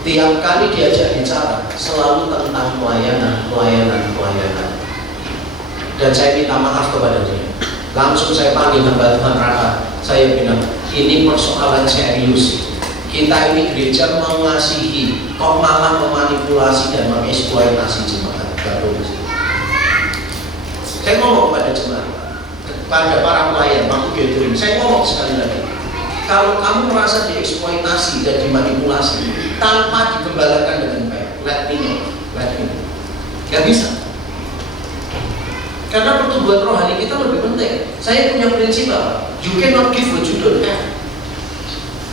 Tiap kali diajak bicara selalu tentang pelayanan. Dan saya minta maaf kepada dia. Langsung saya panggil hamba Tuhan rapat. Saya bilang, ini persoalan serius. Kita ini gereja mengasihi, kok malah memanipulasi dan mengeksploitasi jemaat. Saya ngomong kepada jemaat, kepada para pelayan waktu gathering, saya ngomong sekali lagi, kalau kamu merasa dieksploitasi dan dimanipulasi tanpa digembalakan dengan baik, let me know. Gak bisa. Karena pertumbuhan rohani kita lebih penting. Saya punya prinsip apa? You cannot give what you don't have.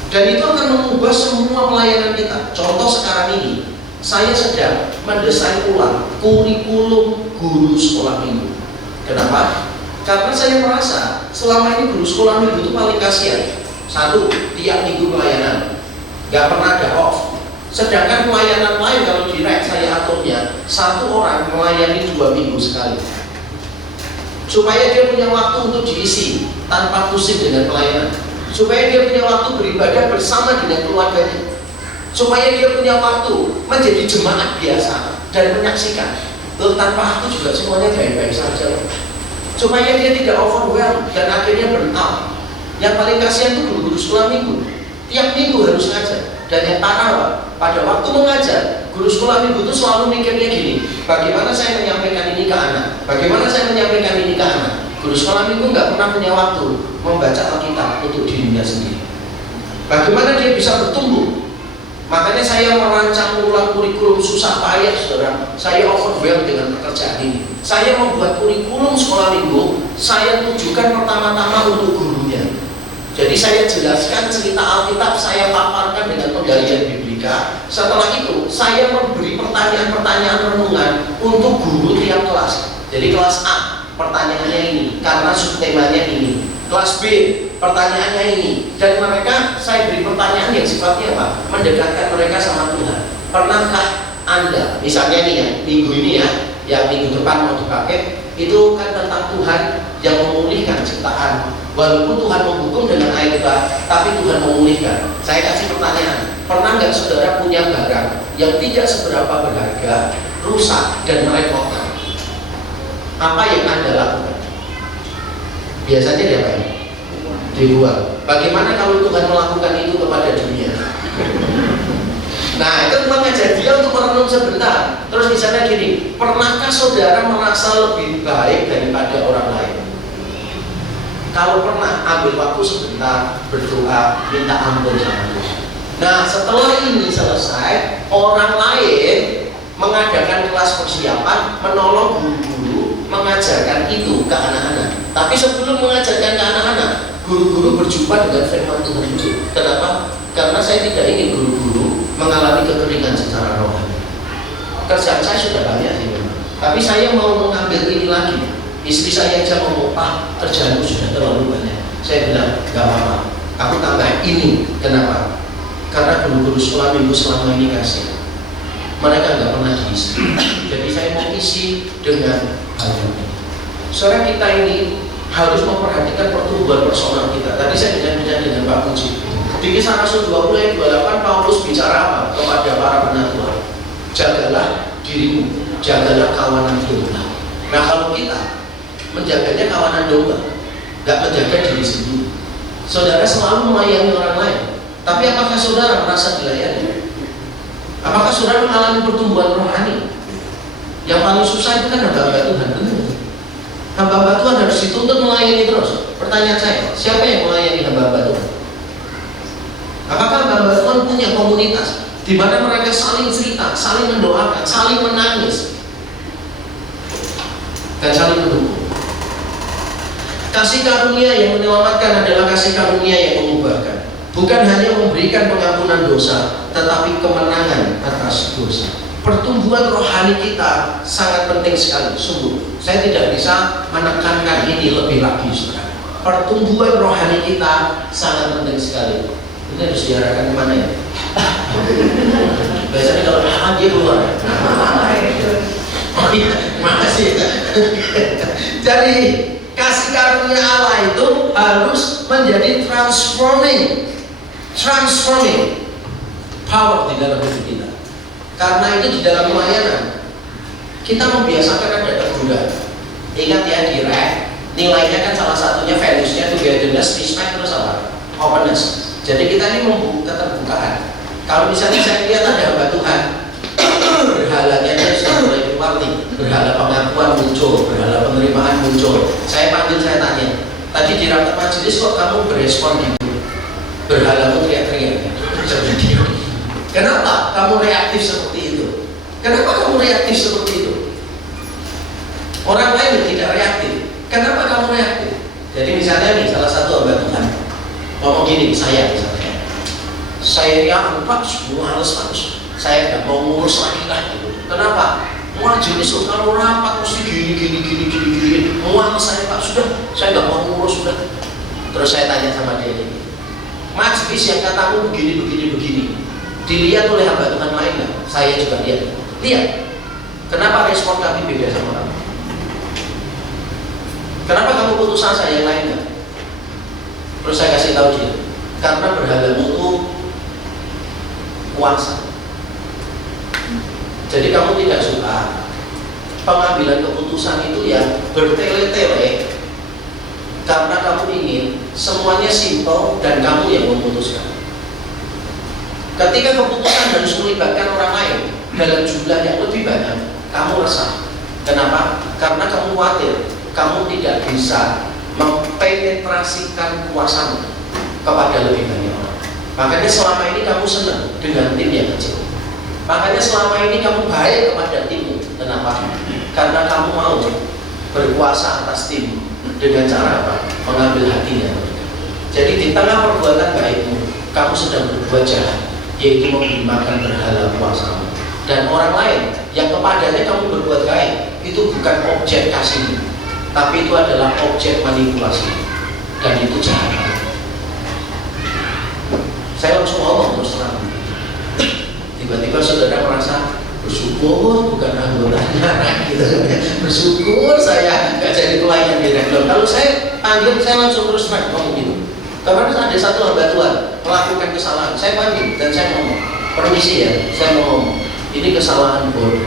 Dan itu akan mengubah semua pelayanan kita. Contoh sekarang ini, saya sedang mendesain ulang kurikulum guru sekolah minggu. Kenapa? Karena saya merasa selama ini guru sekolah minggu itu paling kasihan. Satu, tiap minggu pelayanan, gak pernah ada off. Sedangkan pelayanan lain kalau direct saya aturnya, satu orang melayani 2 minggu sekali, supaya dia punya waktu untuk diisi tanpa pusing dengan pelayanan, supaya dia punya waktu beribadah bersama dengan keluarganya, supaya dia punya waktu menjadi jemaat biasa dan menyaksikan. Loh, tanpa aku juga semuanya baik-baik saja loh. Supaya dia tidak overwhelmed dan akhirnya burn out. Yang paling kasihan itu guru-guru sekolah minggu, tiap minggu harus ngajar. Dan yang parah, pada waktu mengajar, guru sekolah minggu itu selalu mikirnya gini, bagaimana saya menyampaikan ini ke anak, bagaimana saya menyampaikan ini ke anak. Guru sekolah minggu nggak pernah punya waktu membaca Alkitab untuk dirinya sendiri. Bagaimana dia bisa bertumbuh? Makanya saya merancang ulang kurikulum susah payah, saudara. Saya overwhelmed dengan pekerjaan ini. Saya membuat kurikulum sekolah minggu, saya tujukan pertama-tama untuk gurunya. Jadi saya jelaskan cerita Alkitab, saya paparkan dengan penggalian biblika. Setelah itu, saya memberi pertanyaan-pertanyaan renungan untuk guru tiap kelas. Jadi kelas A, pertanyaannya ini, karena subtemanya ini. Kelas B, pertanyaannya ini. Dan mereka, saya beri pertanyaan yang sifatnya apa? Mendekatkan mereka sama Tuhan. Pernahkah Anda, misalnya nih ya, minggu ini ya, yang minggu depan mau dipakai, itu kan tentang Tuhan yang memulihkan ciptaan. Walaupun Tuhan menghukum dengan air bah, tapi Tuhan memulihkan. Saya kasih pertanyaan, pernah nggak saudara punya barang yang tidak seberapa berharga, rusak dan merepotkan? Apa yang Anda lakukan? Biasanya diapain? Dibuang. Bagaimana kalau Tuhan melakukan itu kepada dunia? Nah, itu mengajak dia untuk merenung sebentar. Terus misalnya gini, pernahkah saudara merasa lebih baik daripada orang lain? Kalau pernah, ambil waktu sebentar, berdoa, minta ampun sama Tuhan. Nah, setelah ini selesai, orang lain mengadakan kelas persiapan, menolong guru-guru mengajarkan itu ke anak-anak. Tapi sebelum mengajarkan ke anak-anak, guru-guru berjumpa dengan firman Tuhan itu. Kenapa? Karena saya tidak ingin guru-guru mengalami kekeringan secara rohani. Kerjaan saya sudah banyak sih memang, tapi saya mau mengambil ini lagi. Istri saya aja ngomong, Pak, kerjaanmu sudah terlalu banyak. Saya bilang, gak apa-apa, aku tambah ini. Kenapa? Karena guru-guru sekolah minggu selama ini kasih, mereka nggak pernah diisi. Jadi saya mau isi dengan hal ini. Saudara, kita ini harus memperhatikan pertumbuhan personal kita. Tadi saya bicara dengan Pak Puji. Di Kisah Rasul 20 ayat 28, Paulus bicara apa kepada para penatua? Jagalah dirimu, jagalah kawanan domba. Nah, kalau kita menjaganya kawanan domba, nggak menjaga diri sendiri. Saudara selalu melayani orang lain, tapi apakah saudara merasa dilayani? Apakah saudara mengalami pertumbuhan rohani? Yang paling susah itu kan hamba-hamba Tuhan, benar? Hamba-hamba Tuhan harus dituntut melayani terus. Pertanyaan saya, siapa yang melayani hamba-hamba Tuhan? Apakah hamba-hamba Tuhan punya komunitas di mana mereka saling cerita, saling mendoakan, saling menangis, dan saling mendukung? Kasih karunia yang menyelamatkan adalah kasih karunia yang mengubahkan. Bukan hanya memberikan pengampunan dosa, tetapi kemenangan atas dosa. Pertumbuhan rohani kita sangat penting sekali, sungguh. Saya tidak bisa menekankan ini lebih lagi, saudara. Pertumbuhan rohani kita sangat penting sekali. Ini harus diarahkan kemana ya? Biasanya kalau dia keluar. Oh iya, makasih. Jadi kasih karunia Allah itu harus menjadi transforming power di dalam hidup kita. Karena itu di dalam pelayanan kita membiasakan ada teguran. Ingat ya, di REC nilainya kan salah satunya values-nya togetherness, respect, terus apa? Openness. Jadi kita ini membuka keterbukaan. Kalau misalnya saya lihat ada hamba Tuhan, berhalanya dia sudah mulai keluar nih, berhala pengakuan muncul, berhala penerimaan muncul. Saya panggil, saya tanya, tadi di rapat majelis kok kamu berespon gitu? Berhalamu teriak-teriak. Kenapa kamu reaktif seperti itu? Kenapa kamu reaktif seperti itu? Orang lain tidak reaktif. Kenapa kamu reaktif? Jadi misalnya nih, salah satu hamba Tuhan ngomong gini, saya misalnya, saya yang Pak, males Pak, saya nggak mau ngurus lagi lah gitu. Kenapa? Majelis kalau rapat mesti gini. Males saya Pak, sudah, saya nggak mau ngurus sudah. Terus saya tanya sama dia ini, majelis yang katamu begini, dilihat oleh hamba Tuhan lain nggak? Saya juga lihat. Kenapa respon kami beda sama kamu? Kenapa kamu putus asa yang lain nggak? Terus saya kasih tahu dia, karena berhalamu itu kuasa. Jadi kamu tidak suka pengambilan keputusan itu yang bertele-tele, karena kamu ingin semuanya simpel dan kamu yang memutuskan. Ketika keputusan harus melibatkan orang lain dalam jumlah yang lebih banyak, kamu resah. Kenapa? Karena kamu khawatir kamu tidak bisa mempenetrasikan kuasamu kepada lebih banyak orang. Makanya selama ini kamu senang dengan tim yang kecil. Makanya selama ini kamu baik kepada timmu. Kenapa? Karena kamu mau berkuasa atas tim dengan cara apa? Mengambil hatinya. Jadi di tengah perbuatan baikmu, kamu sedang berbuat jahat, yaitu memberi makan berhala kuasamu. Dan orang lain yang kepadanya kamu berbuat baik, itu bukan objek kasihmu, tapi itu adalah objek manipulasi dan itu jahat. Saya langsung ngomong terus terang. Tiba-tiba saudara merasa bersyukur bukan anggotanya gitu. Bersyukur saya nggak jadi pelayan direktur. Kalau saya panggil, saya langsung terus terang ngomong gitu. Karena ada satu hamba Tuhan melakukan kesalahan, saya panggil dan saya ngomong, permisi ya, saya mau ngomong, ini kesalahan bodoh.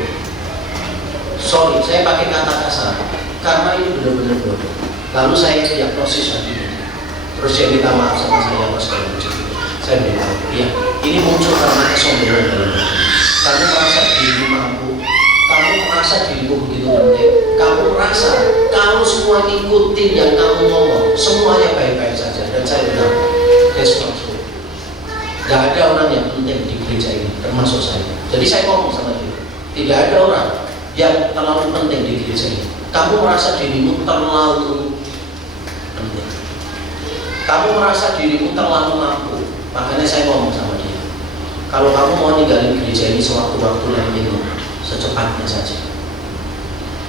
Sorry, saya pakai kata kasar karena ini benar-benar bodoh. Lalu saya diagnosis lagi. Terus dia minta maaf sama saya pas segala macam. Saya bilang, iya, ini muncul karena kesombongan dalam diri. Kamu merasa dirimu mampu, kamu merasa dirimu begitu penting, kamu merasa kalau semua ngikutin yang kamu ngomong, semuanya baik-baik saja. Dan saya bilang, that's not true. Gak ada orang yang penting di gereja ini, termasuk saya. Jadi saya ngomong sama dia, tidak ada orang yang terlalu penting di gereja ini. Kamu merasa dirimu terlalu penting, kamu merasa dirimu terlalu mampu. Makanya saya ngomong sama dia, kalau kamu mau ninggalin gereja ini sewaktu-waktu nanti secepatnya saja.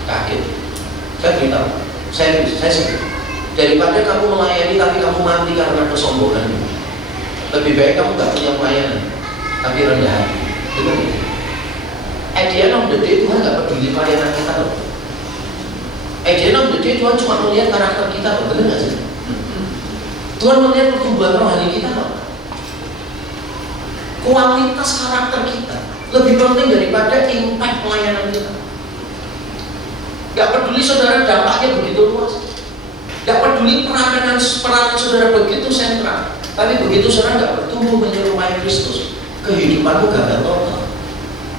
Kaget. Saya beritahu, saya sebut, daripada kamu melayani tapi kamu mati karena kesombongan, lebih baik kamu gak punya pelayanan tapi rendah hati. Betul ya? At the end of the day, Tuhan gak peduli pelayanan kita loh. At the end of the day, Tuhan cuma melihat karakter kita loh. Betul gak sih? Tuhan melihat pertumbuhan rohani kita loh. Kualitas karakter kita lebih penting daripada impact pelayanan kita. Gak peduli saudara dampaknya begitu luas, gak peduli peranan saudara begitu sentral, tapi begitu saudara gak bertumbuh menyerupai Kristus, kehidupanmu gagal total.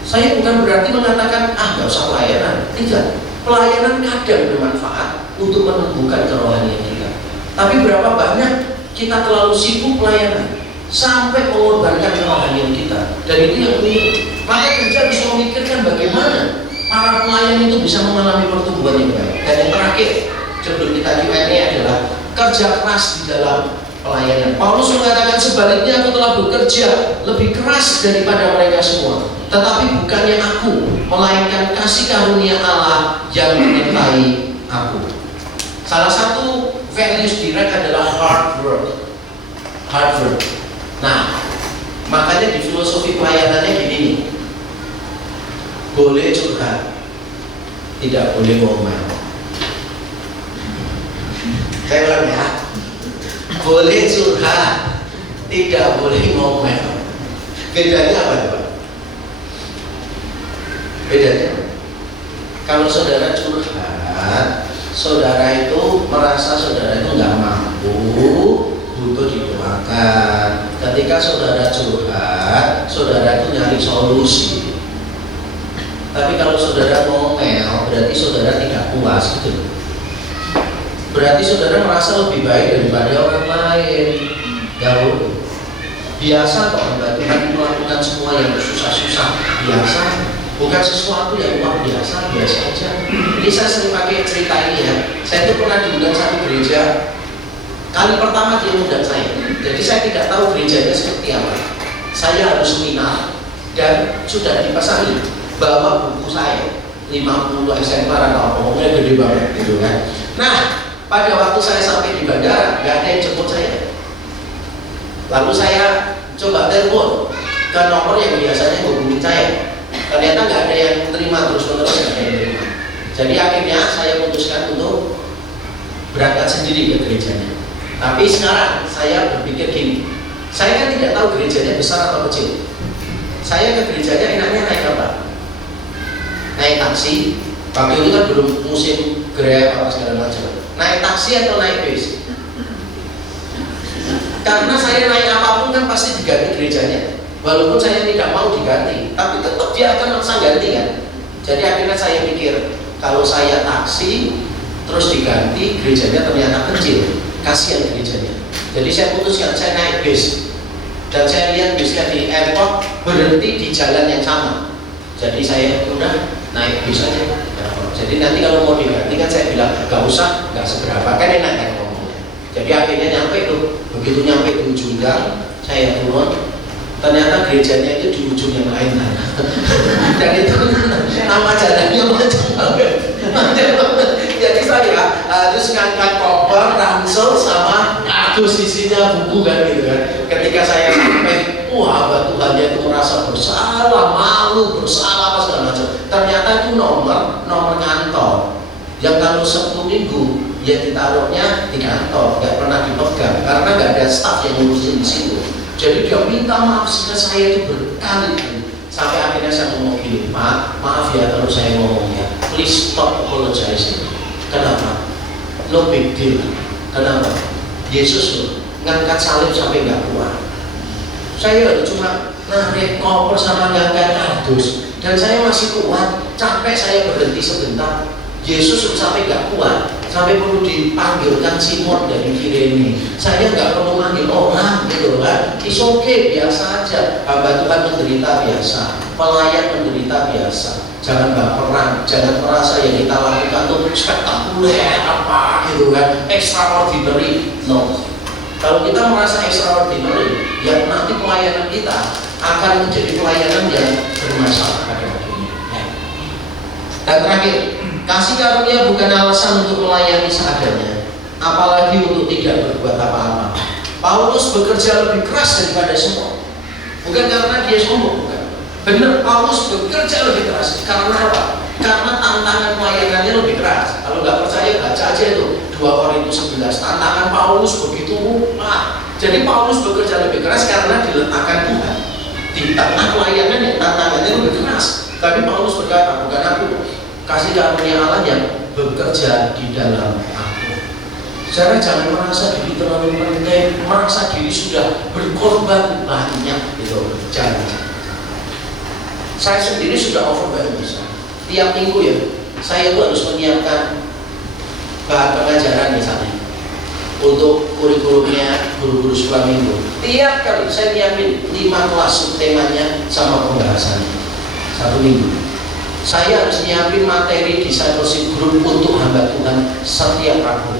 Saya bukan berarti mengatakan gak usah pelayanan, tidak. Pelayanan kadang bermanfaat untuk menumbuhkan kerohanian kita. Tapi berapa banyak kita terlalu sibuk pelayanan sampai mengorbankan kerohanian kita, dan itu yang keliru. Maka gereja bisa memikirkan bagaimana para pelayan itu bisa mengalami pertumbuhan yang baik. Dan yang terakhir sebelum kita Q&A adalah kerja keras di dalam pelayanan. Paulus mengatakan sebaliknya, aku telah bekerja lebih keras daripada mereka semua, tetapi bukannya aku, melainkan kasih karunia Allah yang menyertai aku. Salah satu values direct adalah hard work. Hard work. Nah, makanya di filosofi pelayanannya gini nih, boleh curhat, tidak boleh ngomel. Saya ulang ya, boleh curhat, tidak boleh ngomel. Bedanya apa Pak? Bedanya, kalau saudara curhat, saudara itu merasa saudara itu nggak mampu, butuh didoakan. Ketika saudara curhat, saudara itu nyari solusi. Tapi kalau saudara ngomel, berarti saudara tidak puas gitu. Berarti saudara merasa lebih baik daripada orang lain. Jauh. Biasa kok Mbak Tuhan melakukan semua yang susah-susah. Biasa. Bukan sesuatu yang luar biasa, biasa aja. Ini saya sering pakai cerita ini ya. Saya itu pernah diundang satu gereja. Kali pertama dia undang saya. Jadi saya tidak tahu gerejanya seperti apa. Saya harus seminar dan sudah dipesan bawa buku saya 50 eksemplar atau pokoknya gede banget gitu kan. Nah, pada waktu saya sampai di bandara, nggak ada yang jemput saya. Lalu saya coba telepon ke nomor yang biasanya hubungin saya. Ternyata nggak ada yang terima, terus-menerus nggak ada yang terima. Jadi akhirnya saya putuskan untuk berangkat sendiri ke gerejanya. Tapi sekarang saya berpikir gini, saya kan tidak tahu gerejanya besar atau kecil. Saya ke gerejanya enaknya naik apa? Naik taksi. Waktu itu kan belum musim Grab apa segala macam. Naik taksi atau naik bis? Karena saya naik apapun kan pasti diganti gerejanya. Walaupun saya tidak mau diganti, tapi tetap dia akan maksa ganti kan. Jadi akhirnya saya pikir, kalau saya taksi terus diganti, gerejanya ternyata kecil, kasihan gerejanya. Jadi saya putuskan saya naik bis. Dan saya lihat bisnya di airport berhenti di jalan yang sama. Jadi saya udah naik bis aja. Jadi nanti kalau mau diganti kan saya bilang gak usah, gak seberapa, kan enak kan ngomongnya. Jadi akhirnya nyampe tuh, begitu nyampe di ujung gang, saya turun. Ternyata gerejanya itu di ujung yang lain kan. Dan itu nama jalannya macam banget. Jadi saya harus ngangkat koper, ransel sama kardus isinya buku kan gitu kan. Ketika saya sampai, wah hamba Tuhannya itu merasa bersalah, malu, bersalah apa segala macam. Ternyata itu nomor kantor yang kalau Sabtu Minggu ya ditaruhnya di kantor, nggak pernah dipegang karena nggak ada staf yang ngurusin di situ. Jadi dia minta maaf ke saya itu berkali-kali sampai akhirnya saya ngomong gini, maaf ya kalau saya ngomongnya, please stop apologizing. Kenapa? No big deal. Kenapa? Yesus loh ngangkat salib sampai nggak kuat. Saya cuma narik koper sama ngangkat kardus dan saya masih kuat. Capek saya berhenti sebentar. Yesus sampai nggak kuat, sampai perlu dipanggilkan Simon dari Kirene. Saya nggak perlu manggil orang gitu kan. It's okay, biasa aja. Hamba Tuhan menderita biasa, pelayan menderita biasa. Jangan baperan, jangan merasa yang kita lakukan itu spektakuler apa gitu kan, extraordinary. No. Kalau kita merasa extraordinary, ya nanti pelayanan kita akan menjadi pelayanan yang bermasalah pada waktu ini. Dan terakhir, kasih karunia bukan alasan untuk melayani seadanya, apalagi untuk tidak berbuat apa-apa. Paulus bekerja lebih keras daripada semua, bukan karena dia sombong, bukan. Benar, Paulus bekerja lebih keras. Karena apa? Karena tantangan pelayanannya lebih keras. Kalau nggak percaya, baca aja itu 2 Korintus 11. Tantangan Paulus begitu rupa. Jadi Paulus bekerja lebih keras karena diletakkan Tuhan di tengah pelayanan yang tantangannya lebih keras. Tapi Paulus berkata, bukan aku, kasih karunia Allah yang bekerja di dalam aku. Saya jangan merasa diri terlalu penting, merasa diri sudah berkorban banyak gitu. Jangan. Saya sendiri sudah overwhelmed. Tiap minggu ya, saya tuh harus menyiapkan bahan pengajaran misalnya untuk kurikulumnya guru-guru sekolah minggu. Tiap kali saya nyiapin 5 kelas subtemanya sama pembahasannya 1 minggu. Saya harus nyiapin materi discipleship group untuk hamba Tuhan setiap Rabu.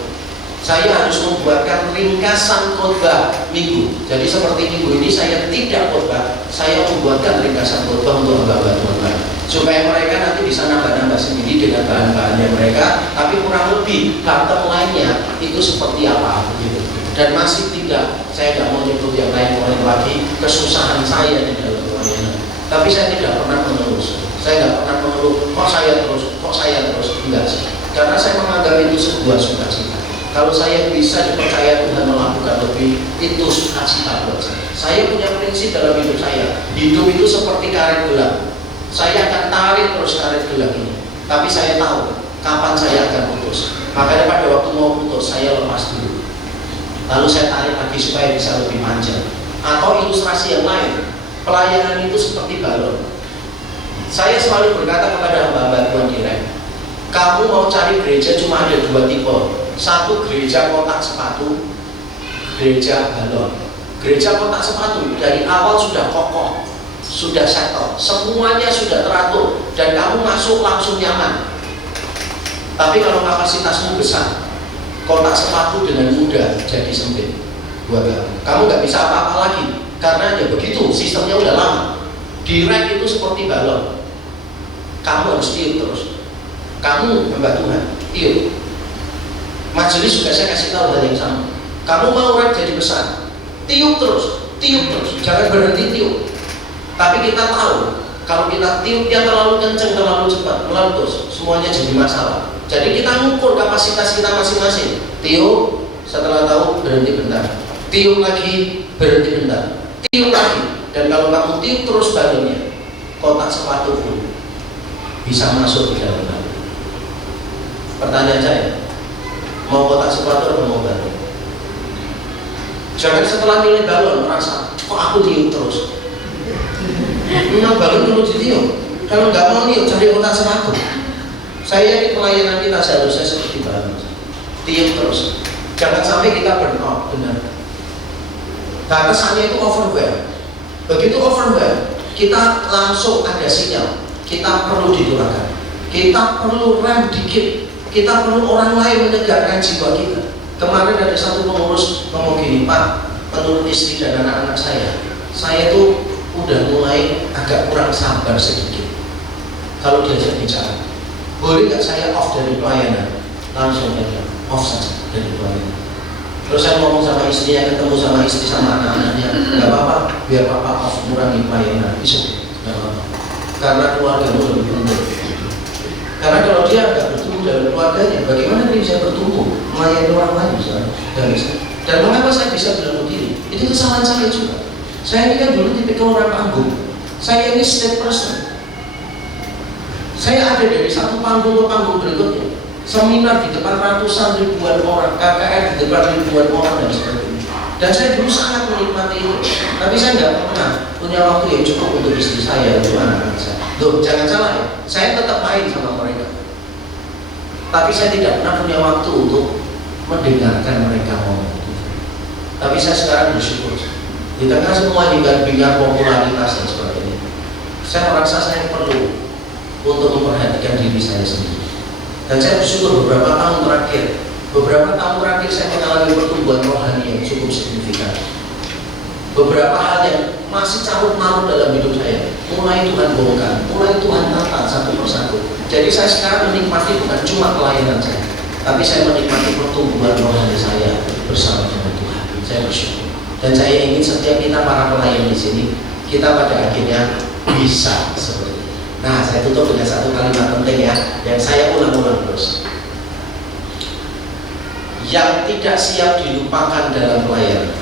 Saya harus membuatkan ringkasan khotbah minggu. Jadi seperti minggu ini saya tidak khotbah, saya membuatkan ringkasan khotbah untuk hamba Tuhan lain, supaya mereka nanti bisa nambah-nambah sendiri dengan bahan-bahannya mereka, tapi kurang lebih bottom lainnya itu seperti apa gitu. Dan masih tidak, saya tidak mau nyebut yang lain lagi kesusahan saya di dalam pelayanan. Tapi saya tidak pernah mengeluh. Saya tidak pernah mengeluh, kok saya terus, enggak sih. Karena saya menganggap itu sebuah sukacita. Kalau saya bisa dipercaya Tuhan melakukan lebih, itu sukacita buat saya. Saya punya prinsip dalam hidup saya. Hidup itu seperti karet gelang. Saya akan tarik terus karet gelang ini. Tapi saya tahu kapan saya akan putus. Makanya pada waktu mau putus, saya lepas dulu. Lalu saya tarik lagi supaya bisa lebih panjang. Atau ilustrasi yang lain, pelayanan itu seperti balon. Saya selalu berkata kepada hamba-hamba Tuhan direct, kamu mau cari gereja cuma ada 2 tipe. Satu, gereja kotak sepatu, gereja balon. Gereja kotak sepatu dari awal sudah kokoh, sudah settle, semuanya sudah teratur, dan kamu masuk langsung nyaman. Tapi kalau kapasitasmu besar, kotak sepatu dengan mudah jadi sempit buat kamu. Kamu nggak bisa apa-apa lagi karena ya begitu, sistemnya udah lama. Direct itu seperti balon, kamu harus tiup terus. Kamu hamba Tuhan, tiup. Majelis juga saya kasih tahu hal yang sama. Kamu mau rek jadi besar, tiup terus, jangan berhenti tiup. Tapi kita tahu kalau kita tiupnya terlalu kencang, terlalu cepat, meletus, semuanya jadi masalah. Jadi kita ngukur kapasitas kita masing-masing. Tiup, setelah tahu berhenti bentar. Tiup lagi, berhenti bentar. Tiup lagi. Dan kalau kamu tiup terus balonnya, kotak sepatu pun bisa masuk ke dalam balon. Pertanyaan saya, mau kotak sepatu atau mau balon? Jangan setelah nilai balon merasa, kok aku tiup terus? Memang balon perlu ditiup. Kalau nggak mau niup, cari kotak sepatu. Saya yakin pelayanan kita seharusnya seperti balon. Tiup terus. Jangan sampai kita burn out, benar. Batasannya itu overwhelm. Begitu overwhelm, kita langsung ada sinyal. Kita perlu diturunkan. Kita perlu rem dikit. Kita perlu orang lain menyegarkan jiwa kita. Kemarin ada satu pengurus ngomong gini, Pak, menurut istri dan anak-anak saya tuh udah mulai agak kurang sabar sedikit kalau diajak bicara. Boleh nggak saya off dari pelayanan? Langsung aja, off saja dari keluarga. Terus saya ngomong sama istrinya, ketemu sama istri sama anak-anaknya, nggak apa-apa, biar papa off kurangi pelayanan, bisa, nggak apa-apa. Karena keluargamu lebih penting. Karena kalau dia nggak bertumbuh dalam keluarganya, bagaimana dia bisa bertumbuh melayani orang lain misalnya? Dan mengapa saya bisa bilang begini? Itu kesalahan saya juga. Saya ini kan dulu tipikal orang panggung. Saya ini state person. Saya ada dari satu panggung ke panggung berikutnya. Seminar di depan ratusan ribuan orang, KKR di depan ribuan orang dan sebagainya. Dan saya dulu sangat menikmati itu. Tapi saya nggak pernah punya waktu yang cukup untuk istri saya, untuk anak-anak saya. Loh, jangan salah ya. Saya tetap main sama mereka. Tapi saya tidak pernah punya waktu untuk mendengarkan mereka ngomong. Tapi saya sekarang bersyukur. Di tengah semua hingar-bingar popularitas dan sebagainya, saya merasa saya perlu untuk memperhatikan diri saya sendiri. Dan saya bersyukur beberapa tahun terakhir saya mengalami pertumbuhan rohani yang cukup signifikan. Beberapa hal yang masih carut-marut dalam hidup saya, mulai Tuhan bongkar, mulai Tuhan tata satu persatu. Jadi saya sekarang menikmati bukan cuma pelayanan saya, tapi saya menikmati pertumbuhan rohani saya bersama dengan Tuhan. Saya bersyukur. Dan saya ingin setiap kita para pelayan di sini, kita pada akhirnya bisa seperti itu. Nah, saya tutup dengan satu kalimat penting ya, yang saya ulang-ulang terus. Yang tidak siap dilupakan dalam pelayanan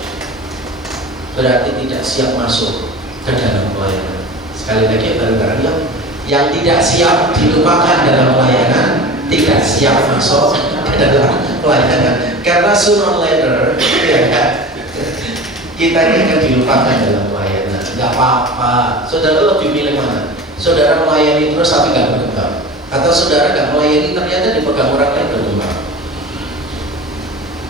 berarti tidak siap masuk ke dalam pelayanan. Sekali lagi bareng-bareng ya. Yang tidak siap dilupakan dalam pelayanan tidak siap masuk ke dalam pelayanan. Karena sooner or later, ya kan, kita ini akan dilupakan dalam pelayanan. Gak apa-apa. Saudara lebih milih mana? Saudara melayani terus tapi gak berkembang, atau saudara gak melayani ternyata dipegang orang lain berkembang?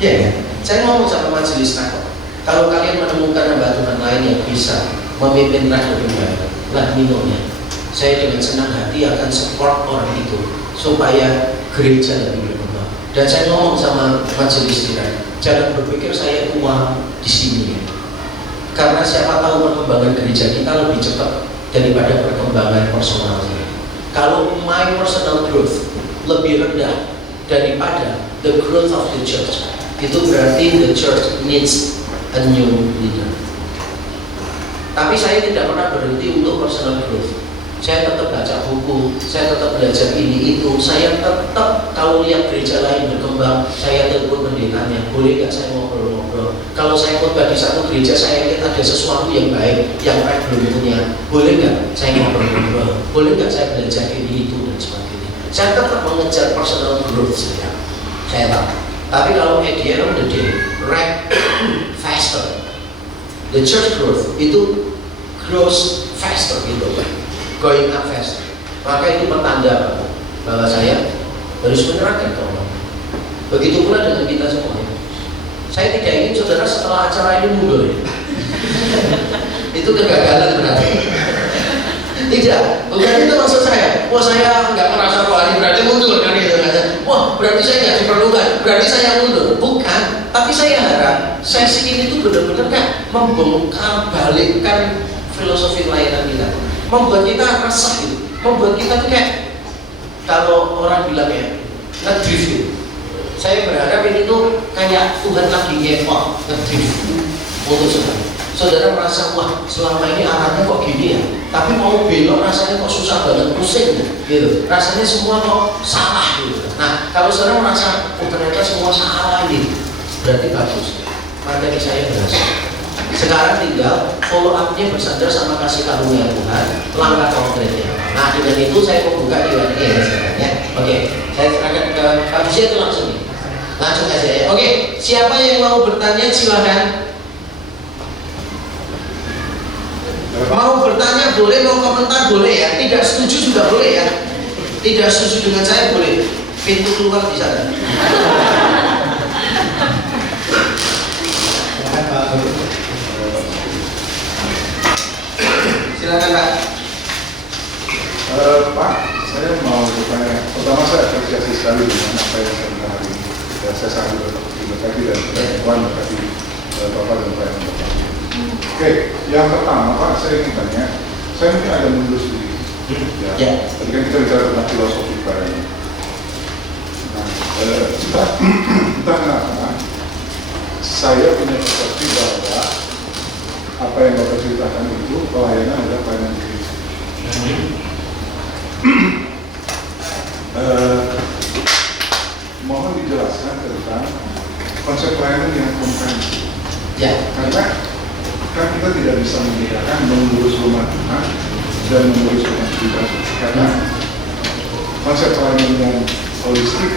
Ya kan? Saya ngomong sama majelis takut. Kalau kalian menemukan hamba Tuhan lain yang bisa memimpin rakyat lebih baik, lah minumnya. Saya dengan senang hati akan support orang itu supaya gereja lebih berkembang. Dan saya ngomong sama majelis kita, jangan berpikir saya tua di sini ya. Karena siapa tahu perkembangan gereja kita lebih cepat daripada perkembangan personal saya. Kalau my personal growth lebih rendah daripada the growth of the church, itu berarti the church needs a new leader. Tapi saya tidak pernah berhenti untuk personal growth. Saya tetap baca buku, saya tetap belajar ini itu, saya tetap kalau lihat gereja lain berkembang, saya telepon pendetanya, boleh nggak saya ngobrol-ngobrol? Kalau saya khotbah di satu gereja, saya lihat ada sesuatu yang baik, yang mereka belum punya, boleh nggak saya ngobrol-ngobrol? Boleh nggak saya belajar ini itu dan sebagainya? Saya tetap mengejar personal growth saya tahu. Tapi kalau at the end of the day, rank faster, the church growth itu grows faster gitu, going up faster. Maka itu pertanda bahwa saya harus menyerahkan ke Allah. Begitu pula dengan kita semua. Saya tidak ingin saudara setelah acara ini mundur. Itu kegagalan berarti. Tidak, bukan itu maksud saya. Wah, saya nggak merasa rohani berarti mundur kan gitu aja. Wah, berarti saya nggak diperlukan, berarti saya mundur. Bukan, tapi saya harap sesi ini tuh benar-benar kan membongkar balikkan filosofi pelayanan kita, membuat kita resah gitu, membuat kita tuh kayak kalau orang bilang ya ngedrift gitu. Saya berharap ini tuh kayak Tuhan lagi ngepot ngedrift untuk saudara. Saudara merasa, wah selama ini arahnya kok gini ya, tapi mau belok rasanya kok susah banget, pusing gitu, rasanya semua kok salah gitu. Nah, kalau saudara merasa, oh ternyata semua salah ini, berarti bagus. Maka saya berhasil. Sekarang tinggal follow up-nya bersandar sama kasih karunia Tuhan, langkah konkretnya. Nah, dengan itu saya membuka di WNI ya sekarang ya. Oke, saya serahkan ke Pak Busia itu langsung aja ya. Oke, siapa yang mau bertanya silakan. Mau bertanya boleh, mau komentar boleh ya. Tidak setuju juga boleh ya. Tidak setuju dengan saya boleh. Pintu keluar di sana. Silakan Pak. Pak, saya mau bertanya. Pertama saya apresiasi sekali dengan apa yang saya dengar hari ini. Ya, saya sangat berterima dan Tuhan berkati Bapak dan Pak yang Bapak. Oke, yang pertama Pak, saya ingin tanya, saya mungkin ada mundur sedikit. Ya. Tadi kan kita bicara tentang filosofi pelayanan. Nah, entah kenapa saya punya persepsi bahwa apa yang Bapak ceritakan itu pelayanan adalah pelayanan gereja. Mohon dijelaskan tentang konsep pelayanan yang komprehensif. Ya. Karena kan kita tidak bisa membedakan mengurus rumah Tuhan dan mengurus rumah pribadi. Karena konsep pelayanan yang holistik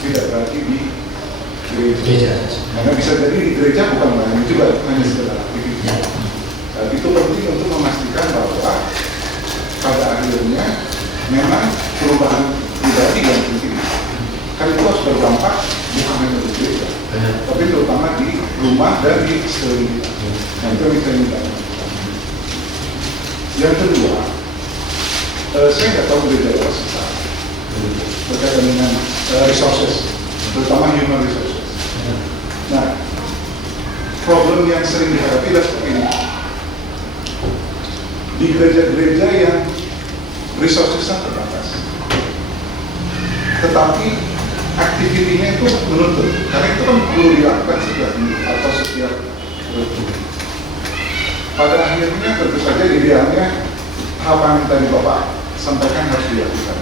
tidak berarti di gereja. Karena bisa jadi di gereja bukan pelayanan juga, hanya sekedar aktivitas. Dan itu penting untuk memastikan bahwa pada akhirnya memang perubahan pribadi yang penting. Kan itu harus berdampak bukan hanya di gereja, tapi terutama di rumah dan di sekeliling kita. Nah, itu yang saya minta. Yang kedua, saya nggak tahu gereja luas kita berkaitan dengan resources, terutama human resources. Nah, problem yang sering dihadapi adalah seperti ini. Di gereja-gereja yang resourcesnya terbatas, tetapi aktivitinya itu menuntut, karena itu kan perlu dilakukan setiap minggu atau setiap bulan. Pada akhirnya tentu saja idealnya hal yang tadi Bapak sampaikan harus dilakukan.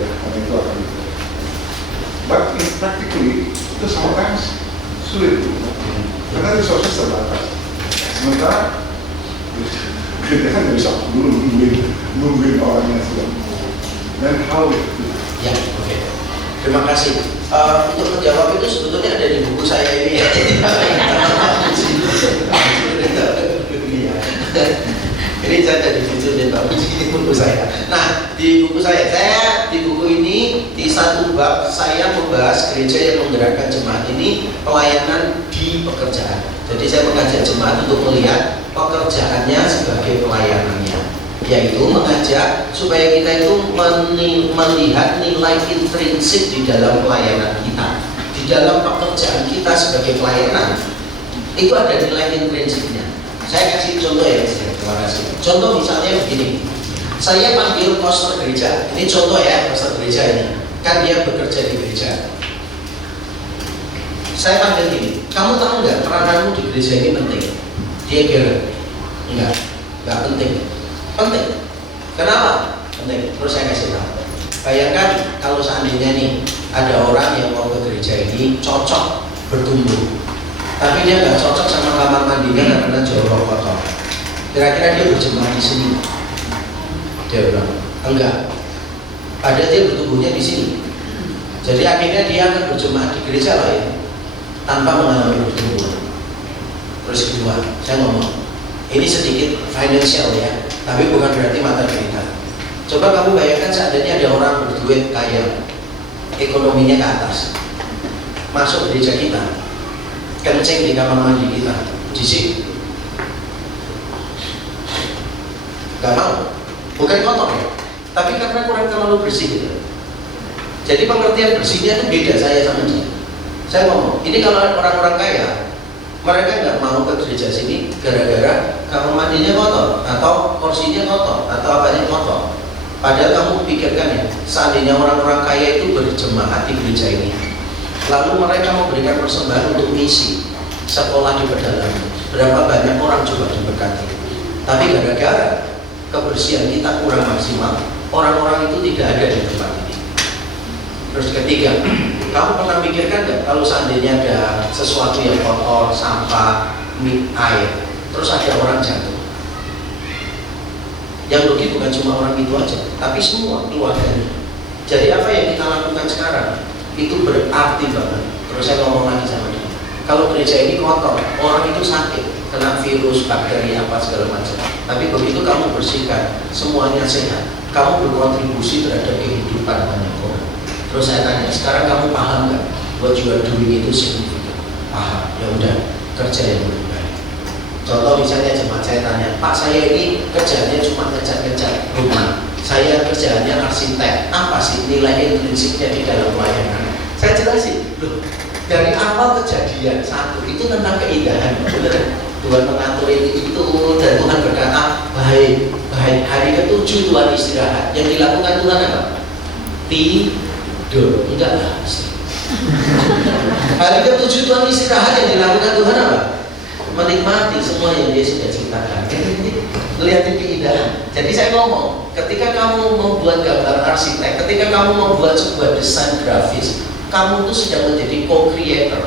Ya, karena itu akan dilakukan. But in practically itu sometimes sulit, karena resources terbatas. Sementara kita kan nggak bisa dulu nungguin orang yang sudah. Dan how itu? Ya, oke. Terima kasih. Untuk menjawab itu sebetulnya ada di buku saya ini ya. Ini saya ada di buku saya. Nah, di buku saya di buku ini di satu bab saya membahas gereja yang menggerakkan jemaat ini pelayanan di pekerjaan. Jadi saya mengajak jemaat untuk melihat pekerjaannya sebagai pelayanannya, yaitu mengajak supaya kita itu melihat nilai intrinsik di dalam pelayanan kita, di dalam pekerjaan kita sebagai pelayanan itu ada nilai intrinsiknya. Saya kasih contoh ya, terima kasih. Contoh misalnya begini, saya panggil pastor gereja, ini contoh ya, pastor gereja ini kan dia bekerja di gereja. Saya panggil gini, kamu tahu nggak perananmu di gereja ini penting? Dia kira nggak penting. Penting. Kenapa? Penting. Terus saya kasih tahu. Bayangkan kalau seandainya nih ada orang yang mau ke gereja ini cocok bertumbuh, tapi dia nggak cocok sama kamar mandinya karena jorok kotor. Kira-kira dia berjemaah di sini? Dia bilang enggak. Padahal dia bertumbuhnya di sini. Jadi akhirnya dia akan berjemaah di gereja lain tanpa mengalami pertumbuhan. Terus kedua, saya ngomong, ini sedikit financial ya, tapi bukan berarti mata berita. Coba kamu bayangkan seandainya ada orang berduit kaya, ekonominya ke atas, masuk gereja kita, kencing di kamar mandi kita, jijik, gak mau, bukan kotor ya, tapi karena kurang terlalu bersih gitu. Jadi pengertian bersihnya itu beda saya sama dia. Saya ngomong, ini kalau orang-orang kaya, mereka nggak mau ke gereja sini gara-gara kamar mandinya kotor, atau kursinya kotor, atau apanya kotor. Padahal kamu pikirkan ya, seandainya orang-orang kaya itu berjemaat di gereja ini, lalu mereka memberikan persembahan untuk misi sekolah di pedalaman, berapa banyak orang coba diberkati. Tapi gara-gara kebersihan kita kurang maksimal, orang-orang itu tidak ada di tempat ini. Terus ketiga, kamu pernah pikirkan nggak kalau seandainya ada sesuatu yang kotor, sampah, air, terus ada orang jatuh? Yang rugi bukan cuma orang itu aja, tapi semua keluarganya. Jadi apa yang kita lakukan sekarang itu berarti banget. Terus saya ngomong lagi sama dia, kalau gereja ini kotor, orang itu sakit, kena virus, bakteri apa segala macam. Tapi begitu kamu bersihkan, semuanya sehat. Kamu berkontribusi terhadap kehidupan banyak orang. Terus saya tanya, sekarang kamu paham nggak what you are doing itu signifikan? Paham, ya udah, kerja yang lebih baik. Contoh misalnya jemaat saya tanya, Pak saya ini kerjanya cuma ngecat-ngecat rumah, saya kerjaannya arsitek, apa sih nilai intrinsiknya di dalam pelayanan? Saya jelasin, loh dari awal kejadian satu itu tentang keindahan, bener. Tuhan mengatur itu dan Tuhan berkata baik, baik. Hari ke-7 Tuhan istirahat, yang dilakukan Tuhan apa? Tidur, enggak lah. Hari ke-7 Tuhan istirahat, yang dilakukan Tuhan apa? Menikmati semua yang Dia sudah ciptakan. Lihatin keindahan. Jadi saya ngomong, ketika kamu membuat gambar arsitek, ketika kamu membuat sebuah desain grafis, kamu itu sedang menjadi co-creator.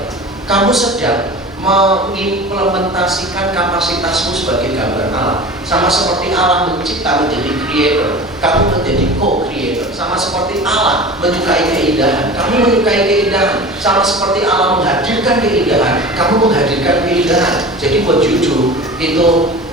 Kamu sedang mengimplementasikan kapasitasmu sebagai gambar Allah. Sama seperti Allah mencipta menjadi creator, kamu menjadi co-creator. Sama seperti Allah menyukai keindahan, kamu menyukai keindahan. Sama seperti Allah menghadirkan keindahan, kamu menghadirkan keindahan. Jadi buat jujur itu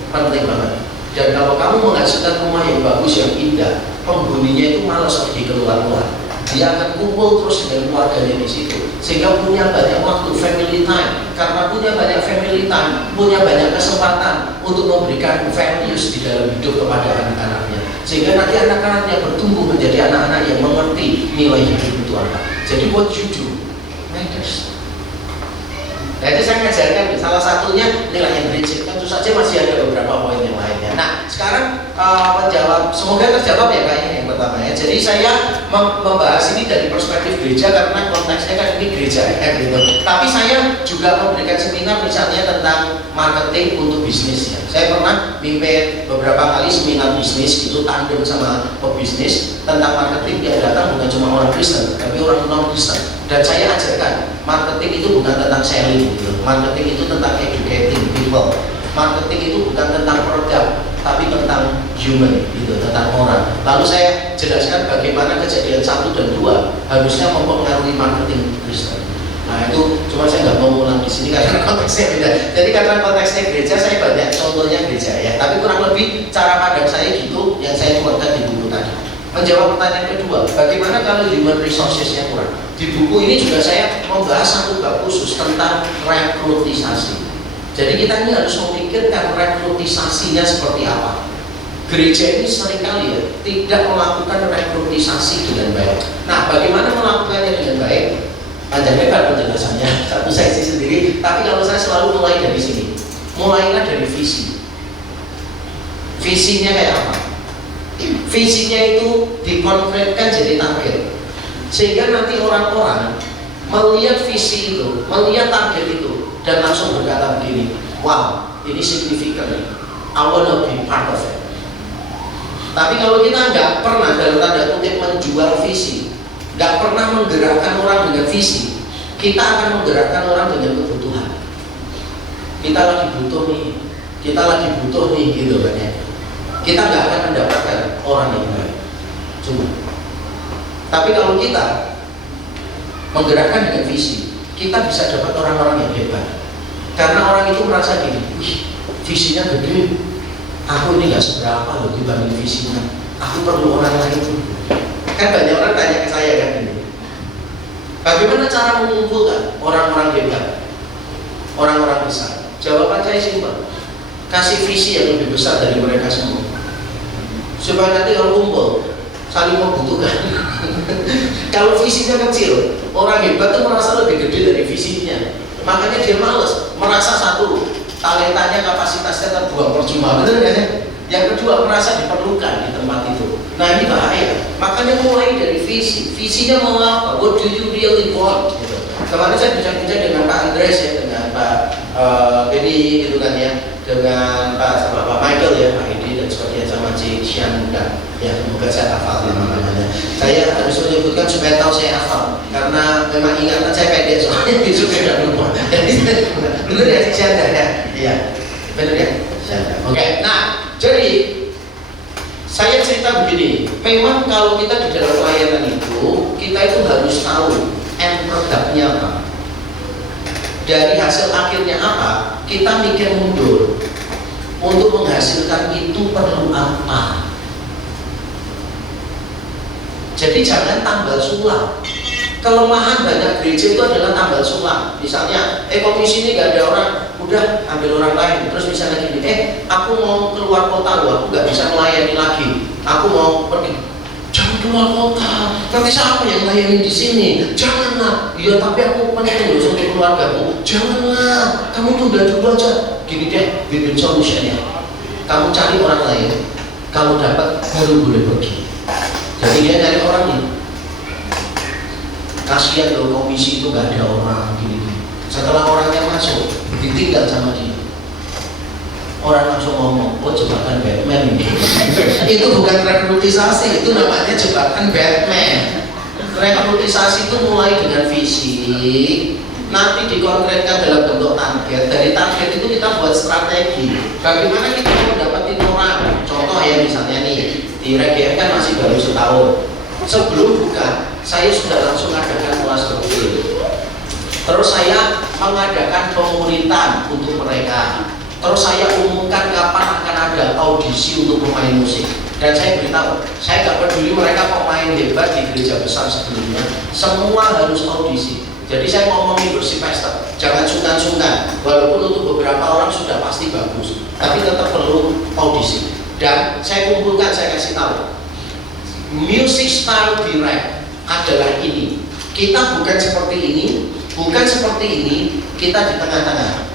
penting banget. Dan kalau kamu menghasilkan rumah yang bagus, yang indah, penghuninya itu malas pergi keluar-keluar. Dia akan kumpul terus dengan keluarganya di situ, sehingga punya banyak waktu family time. Karena punya banyak family time, punya banyak kesempatan untuk memberikan values di dalam hidup kepada anak-anaknya, sehingga nanti anak-anaknya bertumbuh menjadi anak-anak yang mengerti nilai hidup itu apa. Jadi buat jujur matters. Nah itu saya ngajarkan, salah satunya nilai yang prinsip. Tentu saja masih ada beberapa poin yang lainnya. Nah sekarang menjawab, semoga terjawab ya kayaknya yang pertama ya. Jadi saya membahas ini dari perspektif gereja karena konteksnya kan ini gereja ya gitu. Tapi saya juga memberikan seminar misalnya tentang marketing untuk bisnis ya. Saya pernah mimpin beberapa kali seminar bisnis itu tandem sama pebisnis tentang marketing. Yang datang bukan cuma orang Kristen, tapi orang non Kristen. Dan saya ajarkan, marketing itu bukan tentang selling gitu. Marketing itu tentang educating people. Marketing itu bukan tentang produk, tapi tentang human gitu, tentang orang. Lalu saya jelaskan bagaimana kejadian 1 dan 2 harusnya mempengaruhi marketing Kristen. Nah itu cuma saya nggak mau ulang di sini karena konteksnya beda. Jadi karena konteksnya gereja, saya banyak contohnya gereja ya. Tapi kurang lebih cara pandang saya gitu yang saya tuangkan di buku tadi. Menjawab pertanyaan kedua, bagaimana kalau human resources-nya kurang? Di buku ini juga saya membahas satu bab khusus tentang rekrutisasi. Jadi kita ini harus memikirkan rekrutisasinya seperti apa. Gereja ini seringkali ya tidak melakukan rekrutisasi dengan baik. Nah, bagaimana melakukannya dengan baik? Panjang lebar penjelasannya, satu seksi sendiri. Tapi kalau saya selalu mulai dari sini, mulailah dari visi. Visinya kayak apa? Visinya itu dikonkretkan jadi target, sehingga nanti orang-orang melihat visi itu, melihat target itu, dan langsung berkata begini, wow, ini signifikan, I wanna be part of it. Tapi kalau kita nggak pernah dalam tanda kutip menjual visi, nggak pernah menggerakkan orang dengan visi, kita akan menggerakkan orang dengan kebutuhan. Kita lagi butuh nih, gitu kan ya. Kita nggak akan mendapatkan orang yang baik. Cuma, tapi kalau kita menggerakkan dengan visi, kita bisa dapat orang-orang yang hebat. Karena orang itu merasa gini, wih, visinya gede, aku ini nggak seberapa loh dibanding visinya. Aku perlu orang lain. Kan banyak orang tanya ke saya kan ini, bagaimana cara mengumpulkan orang-orang hebat, orang-orang besar? Jawaban saya simpel, kasih visi yang lebih besar dari mereka semua, supaya nanti kalau kumpul saling membutuhkan. Kalau visinya kecil, orang hebat itu merasa lebih gede dari visinya, makanya dia males, merasa satu, talentanya, kapasitasnya terbuang percuma, betul nggak sih? Yang kedua, merasa diperlukan di tempat itu. Nah ini bahaya. Makanya mulai dari visi. Visinya mau apa? What do you really want? Gitu. Kemarin saya bincang-bincang dengan Pak Andres ya, dengan Pak Benny gitu kan ya, dengan Pak Michael ya, Pak Edi dan sebagainya, sama Ci Xian dan ya semoga saya hafal namanya. Saya harus menyebutkan supaya tahu saya hafal, karena memang ingatan saya pendek soalnya di sudah lupa. Jadi benar ya Ci Xian ya? Iya, benar ya. Oke, nah jadi saya cerita begini, memang kalau kita di dalam pelayanan itu, kita itu harus tahu end produknya apa, dari hasil akhirnya apa, kita mikir mundur. Untuk menghasilkan itu perlu apa? Jadi jangan tambal sulam. Kelemahan banyak gereja itu adalah tambal sulam. Misalnya, komisi ini gak ada orang, udah ambil orang lain. Terus misalnya gini, aku mau keluar kota loh, aku gak bisa melayani lagi. Aku mau pergi. Jangan keluar kota. Nanti siapa yang melayani di sini? Janganlah. Iya, tapi aku pengen loh untuk keluargaku. Janganlah. Kamu tunda dulu aja. Gini deh, bikin solusinya. Kamu cari orang lain. Kamu dapat, baru boleh pergi. Jadi dia cari orang ini. kasihan loh komisi itu nggak ada orang gini. Setelah orangnya masuk, ditinggal sama dia. Orang langsung ngomong, oh jebakan Batman ini. Itu bukan rekrutisasi, itu namanya jebakan Batman. Rekrutisasi itu mulai dengan fisik, nanti dikonkretkan dalam bentuk target. Dari target itu kita buat strategi. Bagaimana kita mendapatin orang? Contoh ya misalnya nih, di RGM kan masih baru setahun. Sebelum buka, saya sudah langsung adakan kelas kecil. Terus saya mengadakan pemuritan untuk mereka. Terus saya umumkan kapan akan ada audisi untuk pemain musik. Dan saya beritahu, saya gak peduli mereka pemain hebat di gereja besar sebelumnya, semua harus audisi. Jadi saya ngomong minggu semester, jangan sungkan-sungkan. Walaupun untuk beberapa orang sudah pasti bagus, tapi tetap perlu audisi. Dan saya kumpulkan, saya kasih tahu, music style direct adalah ini. Kita bukan seperti ini, bukan seperti ini, kita di tengah-tengah.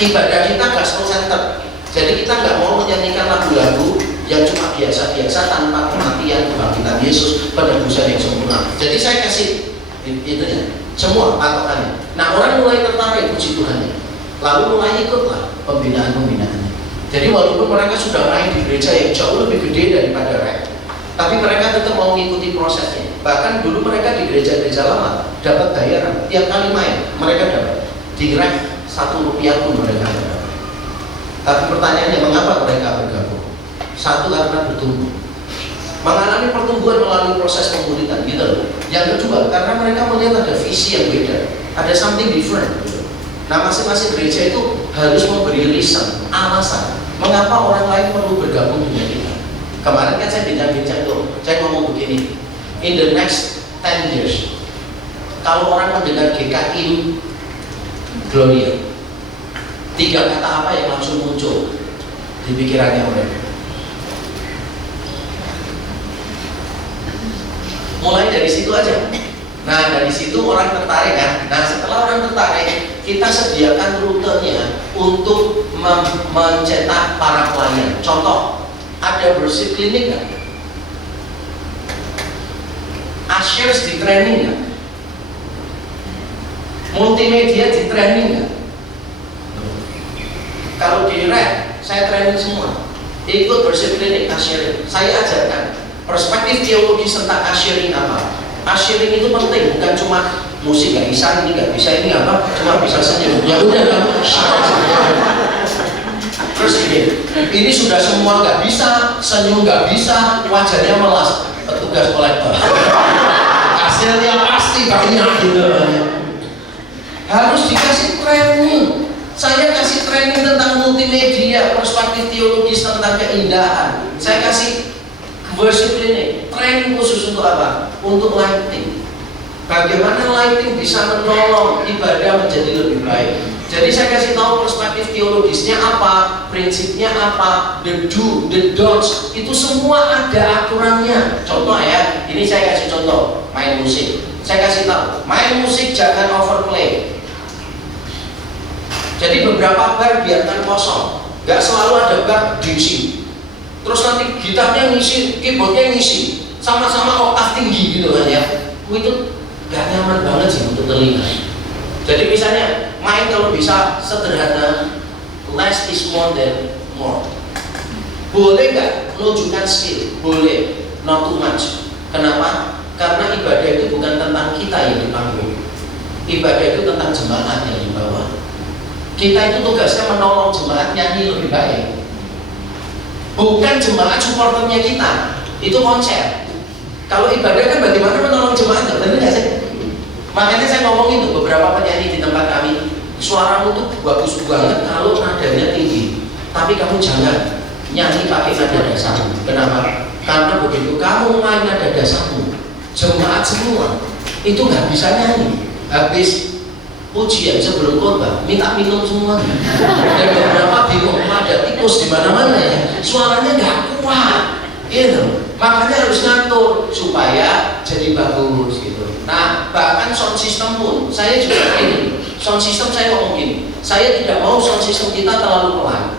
Ibadah kita gospel center, jadi kita nggak mau menyanyikan lagu-lagu yang cuma biasa-biasa tanpa kematian, kebangkitan Yesus, penebusan yang sempurna. Jadi saya kasih itu ya, semua patokannya. Nah orang mulai tertarik, puji Tuhan, lalu mulai ikutlah pembinaan-pembinaannya. Jadi walaupun mereka sudah main di gereja yang jauh lebih gede daripada REK, tapi mereka tetap mau mengikuti prosesnya. Bahkan dulu mereka di gereja-gereja lama dapat bayaran tiap kali main, mereka dapat di REK Rp1 pun mereka dapat. Tapi pertanyaannya, mengapa mereka bergabung? Satu, karena bertumbuh, mengalami pertumbuhan melalui proses pemuritan gitu loh. Yang kedua, karena mereka melihat ada visi yang beda, ada something different gitu. Nah masing-masing gereja itu harus memberi reason, alasan mengapa orang lain perlu bergabung dengan kita. Kemarin kan saya bincang-bincang tuh, saya ngomong begini, in the next 10 years kalau orang mendengar GKI Gloria, 3 kata apa yang langsung muncul di pikirannya mereka? Mulai dari situ aja. Nah dari situ orang tertarik kan. Nah setelah orang tertarik, kita sediakan rutenya untuk mencetak para klien. Contoh, ada worship clinic nggak? Ushers di training nggak? Multimedia di training nggak? Kalau di REK, saya training semua. Ikut worship clinic, ushering. Saya ajarkan perspektif teologis tentang ushering apa. Ushering itu penting, bukan cuma musik nggak bisa, ini nggak bisa, ini apa, cuma bisa senyum. Ya udah kan. Terus ini sudah semua nggak bisa, senyum nggak bisa, wajahnya melas, petugas kolektor. Hasilnya pasti banyak gitu. Harus dikasih training. Saya kasih training tentang multimedia, perspektif teologis tentang keindahan. Saya kasih worship clinic, training khusus untuk apa? Untuk lighting. Bagaimana lighting bisa menolong ibadah menjadi lebih baik. Jadi saya kasih tahu perspektif teologisnya apa, prinsipnya apa, the do, the don'ts, itu semua ada aturannya. Contoh ya, ini saya kasih contoh, main musik. Saya kasih tahu, main musik jangan overplay. Jadi beberapa bar biarkan kosong, nggak selalu ada bar diisi. Terus nanti gitarnya ngisi, keyboardnya ngisi, sama-sama oktav tinggi gitu kan ya. Itu nggak nyaman banget sih untuk telinga. Jadi misalnya main kalau bisa sederhana, less is more than more. Boleh nggak menunjukkan skill? Boleh, not too much. Kenapa? Karena ibadah itu bukan tentang kita yang di panggung. Ibadah itu tentang jemaat yang di bawah. Kita itu tugasnya menolong jemaat nyanyi lebih baik. Bukan jemaat supporternya kita. Itu konser. Kalau ibadah kan bagaimana menolong jemaat, benar nggak sih? Makanya saya ngomong itu, beberapa penyanyi di tempat kami, suaramu tuh bagus banget kalau nadanya tinggi, tapi kamu jangan nyanyi pakai nada dasarmu. Kenapa? Karena begitu kamu main nada dasarmu, jemaat semua itu nggak bisa nyanyi. Habis pujian sebelum khotbah minta minum semua, dan beberapa bingung ada tikus di mana-mana ya, suaranya nggak kuat, gitu. Makanya harus ngatur supaya jadi bagus gitu. Nah bahkan sound system pun saya juga ini, sound system saya ngomong gini, saya tidak mau sound system kita terlalu pelan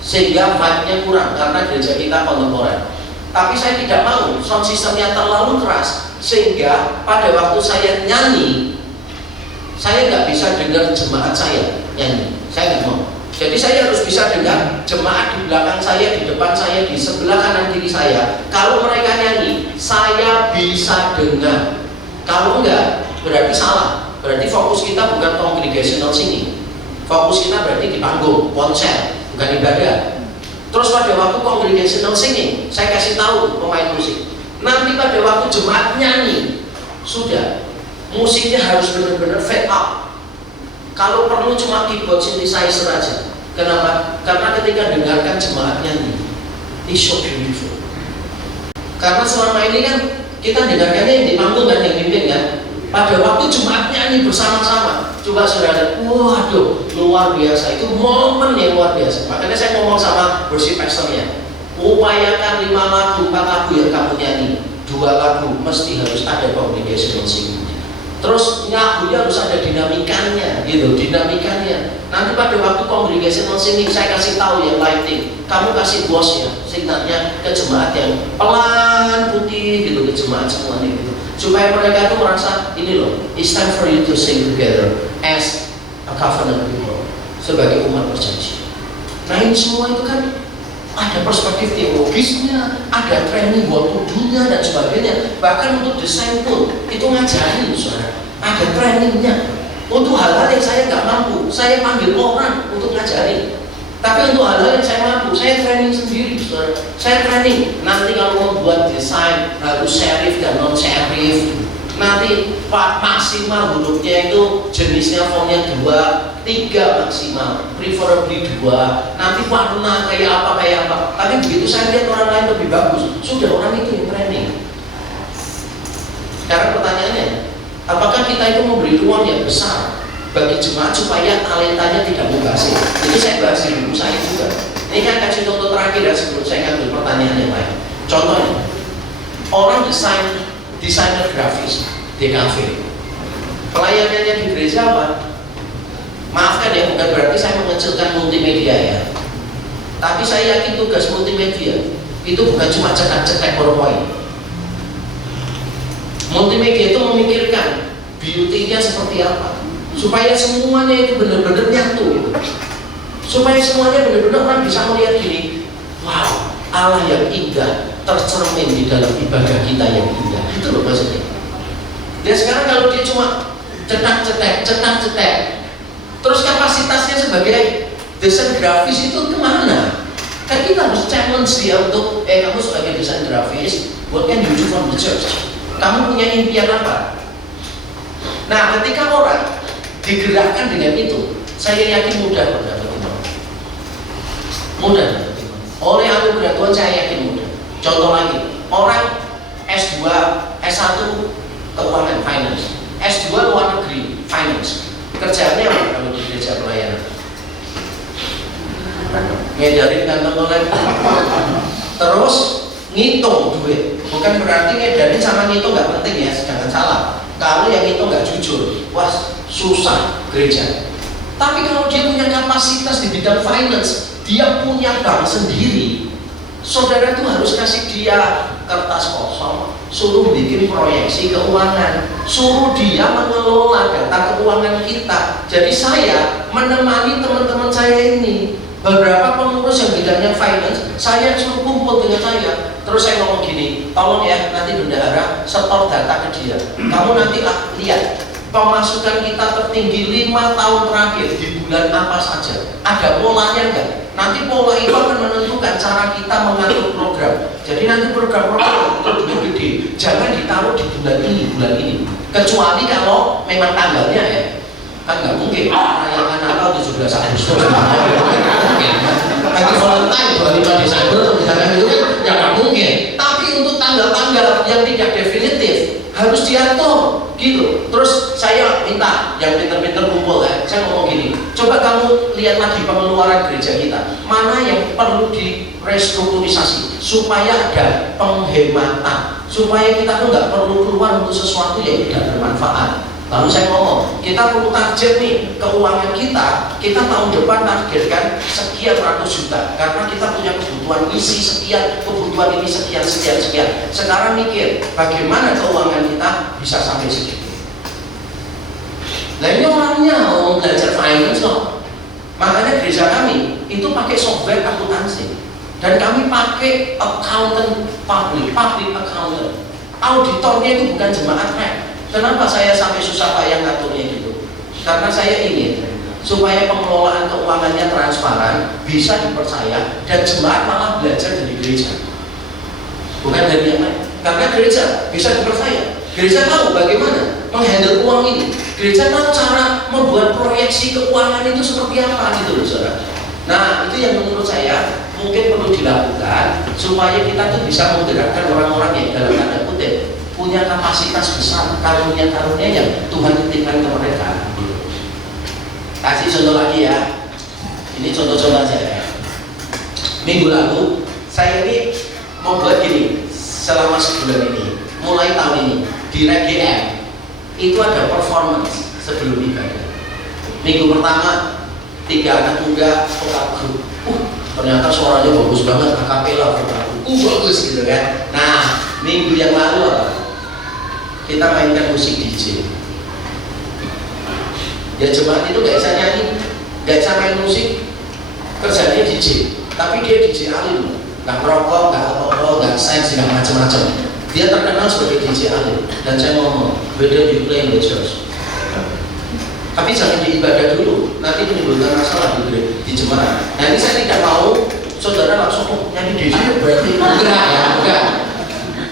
sehingga vibe-nya kurang karena gereja kita kontemporer. Tapi saya tidak mau sound systemnya terlalu keras Sehingga pada waktu saya nyanyi, saya nggak bisa dengar jemaat saya nyanyi, saya nggak mau. Jadi saya harus bisa dengar jemaat di belakang saya, di depan saya, di sebelah kanan kiri saya. Kalau mereka nyanyi, saya bisa dengar. Kalau enggak, berarti salah. Berarti fokus kita bukan congregational singing. Fokus kita berarti di panggung, konser, bukan ibadah. Terus pada waktu congregational singing, saya kasih tahu pemain musik. Nanti pada waktu jemaat nyanyi, sudah, musiknya harus benar-benar fade up. Kalau perlu cuma keyboard synthesizer aja. Kenapa? Karena ketika dengarkan jemaat nyanyi, it's so beautiful. Karena selama ini kan kita dengarkannya yang di panggung kan, yang mimpin kan. Pada waktu jemaat nyanyi bersama-sama, coba saudara, waduh, luar biasa. Itu momen yang luar biasa. Makanya saya ngomong sama worship pastornya, upayakan 5 lagu, 4 lagu yang kamu nyanyi, 2 lagu mesti harus ada congregational singing. Terus lagunya harus ada dinamikanya, gitu, dinamikanya. Nanti pada waktu congregational singing saya kasih tahu yang lighting, kamu kasih bosnya, signalnya ke jemaat yang pelan putih gitu, ke jemaat semuanya gitu, supaya mereka tuh merasa ini loh, it's time for you to sing together as a covenant people, sebagai umat perjanjian. Nah ini semua itu kan ada perspektif teologisnya, ada training buat tuduhnya dan sebagainya. Bahkan untuk desain pun itu ngajarin, saudara. Ada trainingnya. Untuk hal-hal yang saya nggak mampu, saya panggil orang untuk ngajarin. Tapi untuk hal-hal yang saya mampu, saya training sendiri, saudara. Saya training. Nanti kalau mau buat desain harus serif dan non serif. Nanti maksimal hurufnya itu jenisnya fontnya 2, 3 maksimal, preferably 2. Nanti warna kayak apa. Tapi begitu saya lihat orang lain lebih bagus, sudah orang itu yang training. Sekarang pertanyaannya, apakah kita itu memberi ruang yang besar bagi jemaat supaya talentanya tidak mubazir? Itu saya bahas di buku saya juga. Ini kan kasih contoh terakhir ya sebelum saya ngambil pertanyaan yang lain. Contohnya, orang desainer grafis DKV, pelayanannya di gereja apa? Maafkan ya, bukan berarti saya mengecilkan multimedia ya, tapi saya yakin tugas multimedia itu bukan cuma cetak-cetak PowerPoint. Multimedia itu memikirkan beauty-nya seperti apa, supaya semuanya itu benar-benar nyatu gitu. Supaya semuanya benar-benar orang bisa melihat gini, wow, Allah yang indah tercermin di dalam ibadah kita yang indah. Itu loh maksudnya. Ya sekarang kalau dia cuma cetak-cetak, terus kapasitasnya sebagai desain grafis itu kemana? Kan kita harus challenge dia untuk, kamu sebagai desain grafis, what can you do from the church? Kamu punya impian apa? Nah, ketika orang digerakkan dengan itu, saya yakin mudah mendapat iman. Mudah mendapat iman. Oleh anugerah Tuhan saya yakin mudah. Contoh lagi, orang S2, S1 keuangan finance, S2 luar negeri finance. Kerjaannya apa kalau di gereja pelayanan? Ngedarin kantong oleh, terus ngitung duit. Bukan berarti ngedarin sama ngitung nggak penting ya, jangan salah. Kalau yang ngitung nggak jujur, wah susah gereja. Tapi kalau dia punya kapasitas di bidang finance, dia punya bank sendiri, saudara itu harus kasih dia kertas kosong, suruh bikin proyeksi keuangan, suruh dia mengelola data keuangan kita. Jadi saya menemani teman-teman saya ini, beberapa pengurus yang bidangnya finance, saya suruh kumpul dengan saya. Terus saya ngomong gini, tolong ya nanti bendahara setor data ke dia. Kamu nanti lihat pemasukan kita tertinggi 5 tahun terakhir di bulan apa saja. Ada polanya enggak? Nanti pola itu akan menentukan cara kita mengatur program. Jadi nanti program-program itu gede, jangan ditaruh di bulan ini. Kecuali kalau memang tanggalnya ya, kan nggak mungkin merayakan Natal 17 Agustus. Lagi Valentine 25 Desember misalnya itu kan ya nggak mungkin. Tapi untuk tanggal-tanggal yang tidak definitif harus diatur gitu. Terus saya minta yang pinter-pinter kumpul ya, saya ngomong gini, coba kamu lihat lagi pengeluaran gereja kita, mana yang perlu direstrukturisasi supaya ada penghematan, supaya kita tuh nggak perlu keluar untuk sesuatu yang tidak bermanfaat. Lalu saya ngomong, kita perlu target nih keuangan kita tahun depan targetkan sekian ratus juta karena kita punya kebutuhan isi sekian, kebutuhan ini sekian. Sekarang mikir bagaimana keuangan kita bisa sampai segitu. Nah ini orangnya mau belajar finance loh. Makanya gereja kami itu pakai software akuntansi dan kami pakai accountant public accountant. Auditornya itu bukan jemaat rek. Kenapa saya sampai susah payah ngaturnya gitu? Karena saya ingin supaya pengelolaan keuangannya transparan, bisa dipercaya, dan jemaat malah belajar dari gereja, bukan dari yang lain. Karena gereja bisa dipercaya, gereja tahu bagaimana menghandle uang ini, gereja tahu cara membuat proyeksi keuangan itu seperti apa gitu loh saudara. Nah itu yang menurut saya mungkin perlu dilakukan supaya kita tuh bisa menggerakkan orang-orang yang dalam tanda kutip punya kapasitas besar, karunia-karunia yang Tuhan titipkan ke mereka. Kasih contoh lagi ya. Ini contoh-contoh aja ya. Minggu lalu saya ini membuat gini selama sebulan ini, mulai tahun ini di RGM itu ada performance sebelum ibadah. Minggu pertama 3 anak tunggal vokal grup. Ternyata suaranya bagus banget, akapela vokal grup. Bagus gitu kan. Nah, minggu yang lalu apa? Kita mainkan musik DJ. Ya jemaat itu gak bisa nyanyi, gak bisa main musik, kerjanya DJ. Tapi dia DJ alim, gak merokok, gak alkohol, gak seks, gak macam-macam. Dia terkenal sebagai DJ alim. Dan saya ngomong, better you play in the church. Tapi jangan di ibadah dulu, nanti menimbulkan masalah di jemaat. Nanti saya tidak mau saudara langsung nyanyi DJ berarti enggak.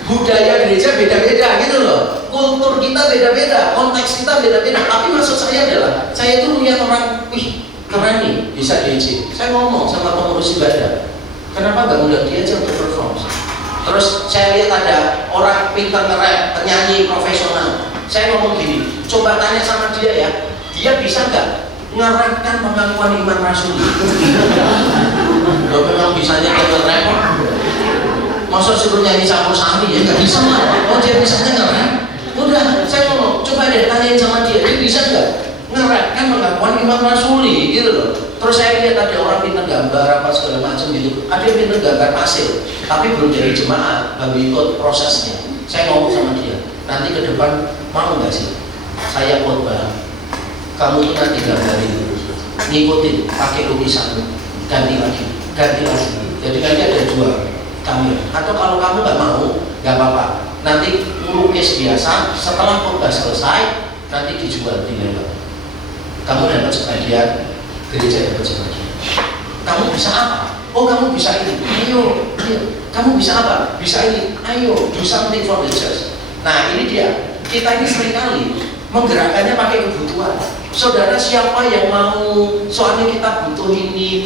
Budaya gereja beda-beda gitu loh, kultur kita beda-beda, konteks kita beda-beda. Tapi maksud saya adalah, saya itu melihat orang, wih keren nih, bisa DJ. Saya ngomong sama pengurus ibadah, kenapa gak undang dia aja untuk perform? Terus saya lihat ada orang pintar nge-rap, penyanyi profesional. Saya ngomong gini, coba tanya sama dia ya, dia bisa gak ngarahkan pengakuan iman rasuli? Lo memang bisanya nge-rap, masa suruh nyanyi campur sari ya nggak bisa lah. Oh dia bisanya nge-rap. Udah, saya ngomong, coba deh tanyain sama dia bisa nggak nge-rap kan pengakuan iman rasuli gitu loh. Terus saya lihat ada orang pintar gambar apa segala macam gitu, ada yang pintar gambar pasir, tapi belum jadi jemaat, baru ikut prosesnya. Saya ngomong sama dia, nanti ke depan mau nggak sih saya khotbah, kamu tuh nanti gambarin, ngikutin, pakai lukisan, ganti lagi. Jadi nanti ada 2 kamera. Atau kalau kamu nggak mau, nggak apa-apa. Nanti melukis biasa. Setelah khotbah selesai, nanti dijual di lelang. Kamu dapat sebagian, gereja dapat sebagian. Kamu bisa apa? Oh kamu bisa ini. Ayo. Kamu bisa apa? Bisa ini. Ayo. Do something for the church. Nah ini dia. Kita ini seringkali menggerakkannya pakai kebutuhan. Saudara siapa yang mau? Soalnya kita butuh ini.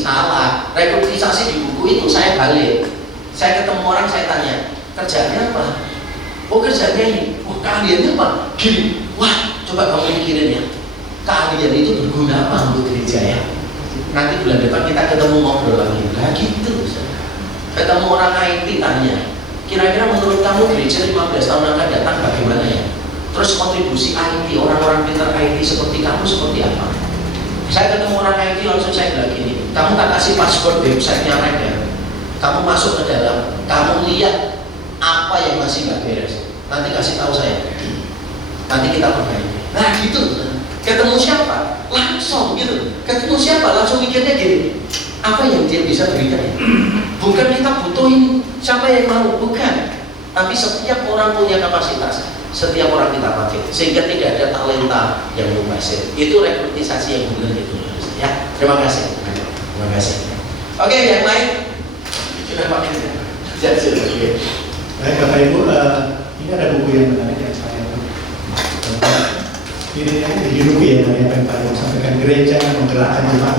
Salah. Rekrutasi di buku itu saya balik. Saya ketemu orang, saya tanya, kerjanya apa? Oh kerjanya ini. Wah keahliannya apa? Gini. Wah coba kamu pikirin ya. Keahlian itu berguna apa untuk gereja ya? Nanti bulan depan kita ketemu ngobrol lagi. Nah gitu. Ketemu orang IT tanya, kira-kira menurut kamu gereja 15 tahun akan datang bagaimana ya? Terus kontribusi IT, orang-orang pintar IT seperti kamu seperti apa? Saya ketemu orang IT langsung saya bilang gini, kamu tak kasih password websitenya mereka, kamu masuk ke dalam, kamu lihat apa yang masih nggak beres, nanti kasih tahu saya, nanti kita perbaiki. Nah gitu, ketemu siapa? Langsung gitu, ketemu siapa? Langsung mikirnya gini, apa yang dia bisa berikan ya? Bukan kita butuhin siapa yang mau, bukan. Tapi setiap orang punya kapasitas, setiap orang kita pakai, sehingga tidak ada talenta yang mubazir. Itu rekrutisasi yang benar itu. Ya, terima kasih. Oke, yang lain sudah pakai. Baik Bapak Ibu, ini ada buku yang menarik yang saya ini dihidupi ya dari apa yang Pak Ibu sampaikan, gereja yang menggerakkan jemaat.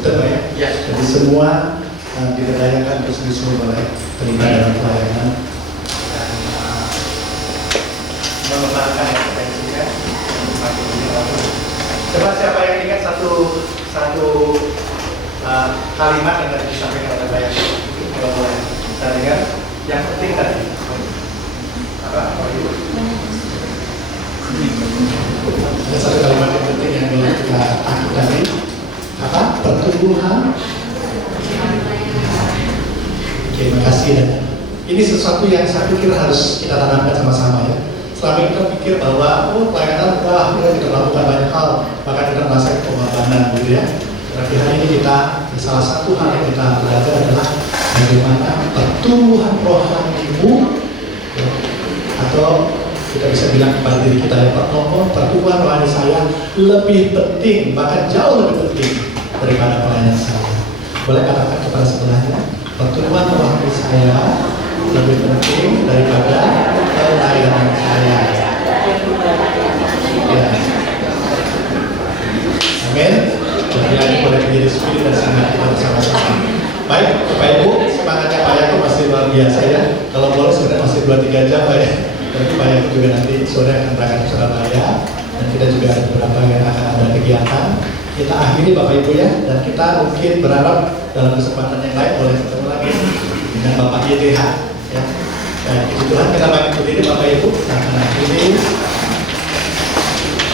Betul Pak ya? Jadi semua diberdayakan terus disuruh oleh terlibat dalam pelayanan dan mengembangkan potensinya. Coba siapa yang ingat satu kalimat yang tadi disampaikan oleh Pak Yaki? Kalau boleh saya dengar, yang penting tadi apa? Ada satu kalimat yang penting yang boleh kita angkat tadi, apa? Pertumbuhan. Oke, terima kasih. Dan ini sesuatu yang saya pikir harus kita tanamkan sama-sama ya. Selama ini kita pikir bahwa pelayanan kita melakukan banyak hal, bahkan kita merasa pengorbanan gitu ya. Tapi hari ini kita salah satu hal yang kita belajar adalah bagaimana pertumbuhan rohanimu ya, atau kita bisa bilang kepada diri kita yang pertumbuhan rohani saya lebih penting, bahkan jauh lebih penting daripada pelayanan saya. Boleh katakan kepada sebelahnya, pertumbuhan rohani saya lebih penting daripada pelayanan saya. Ya. Amin. Jadi ini boleh menjadi spirit dan semangat kita bersama-sama. Baik, Bapak Ibu, semangatnya Pak Yakub masih luar biasa ya. Kalau boleh sebenarnya masih 2-3 jam Pak ya. Tapi Pak Yakub juga nanti sore akan berangkat ke Surabaya. Dan kita juga ada beberapa yang akan ada kegiatan. Kita akhiri Bapak Ibu ya. Dan kita mungkin berharap dalam kesempatan yang lain boleh ketemu lagi dengan Bapak YTH ya. Dan puji Tuhan kita bagi berdiri Bapak Ibu. Nah, ini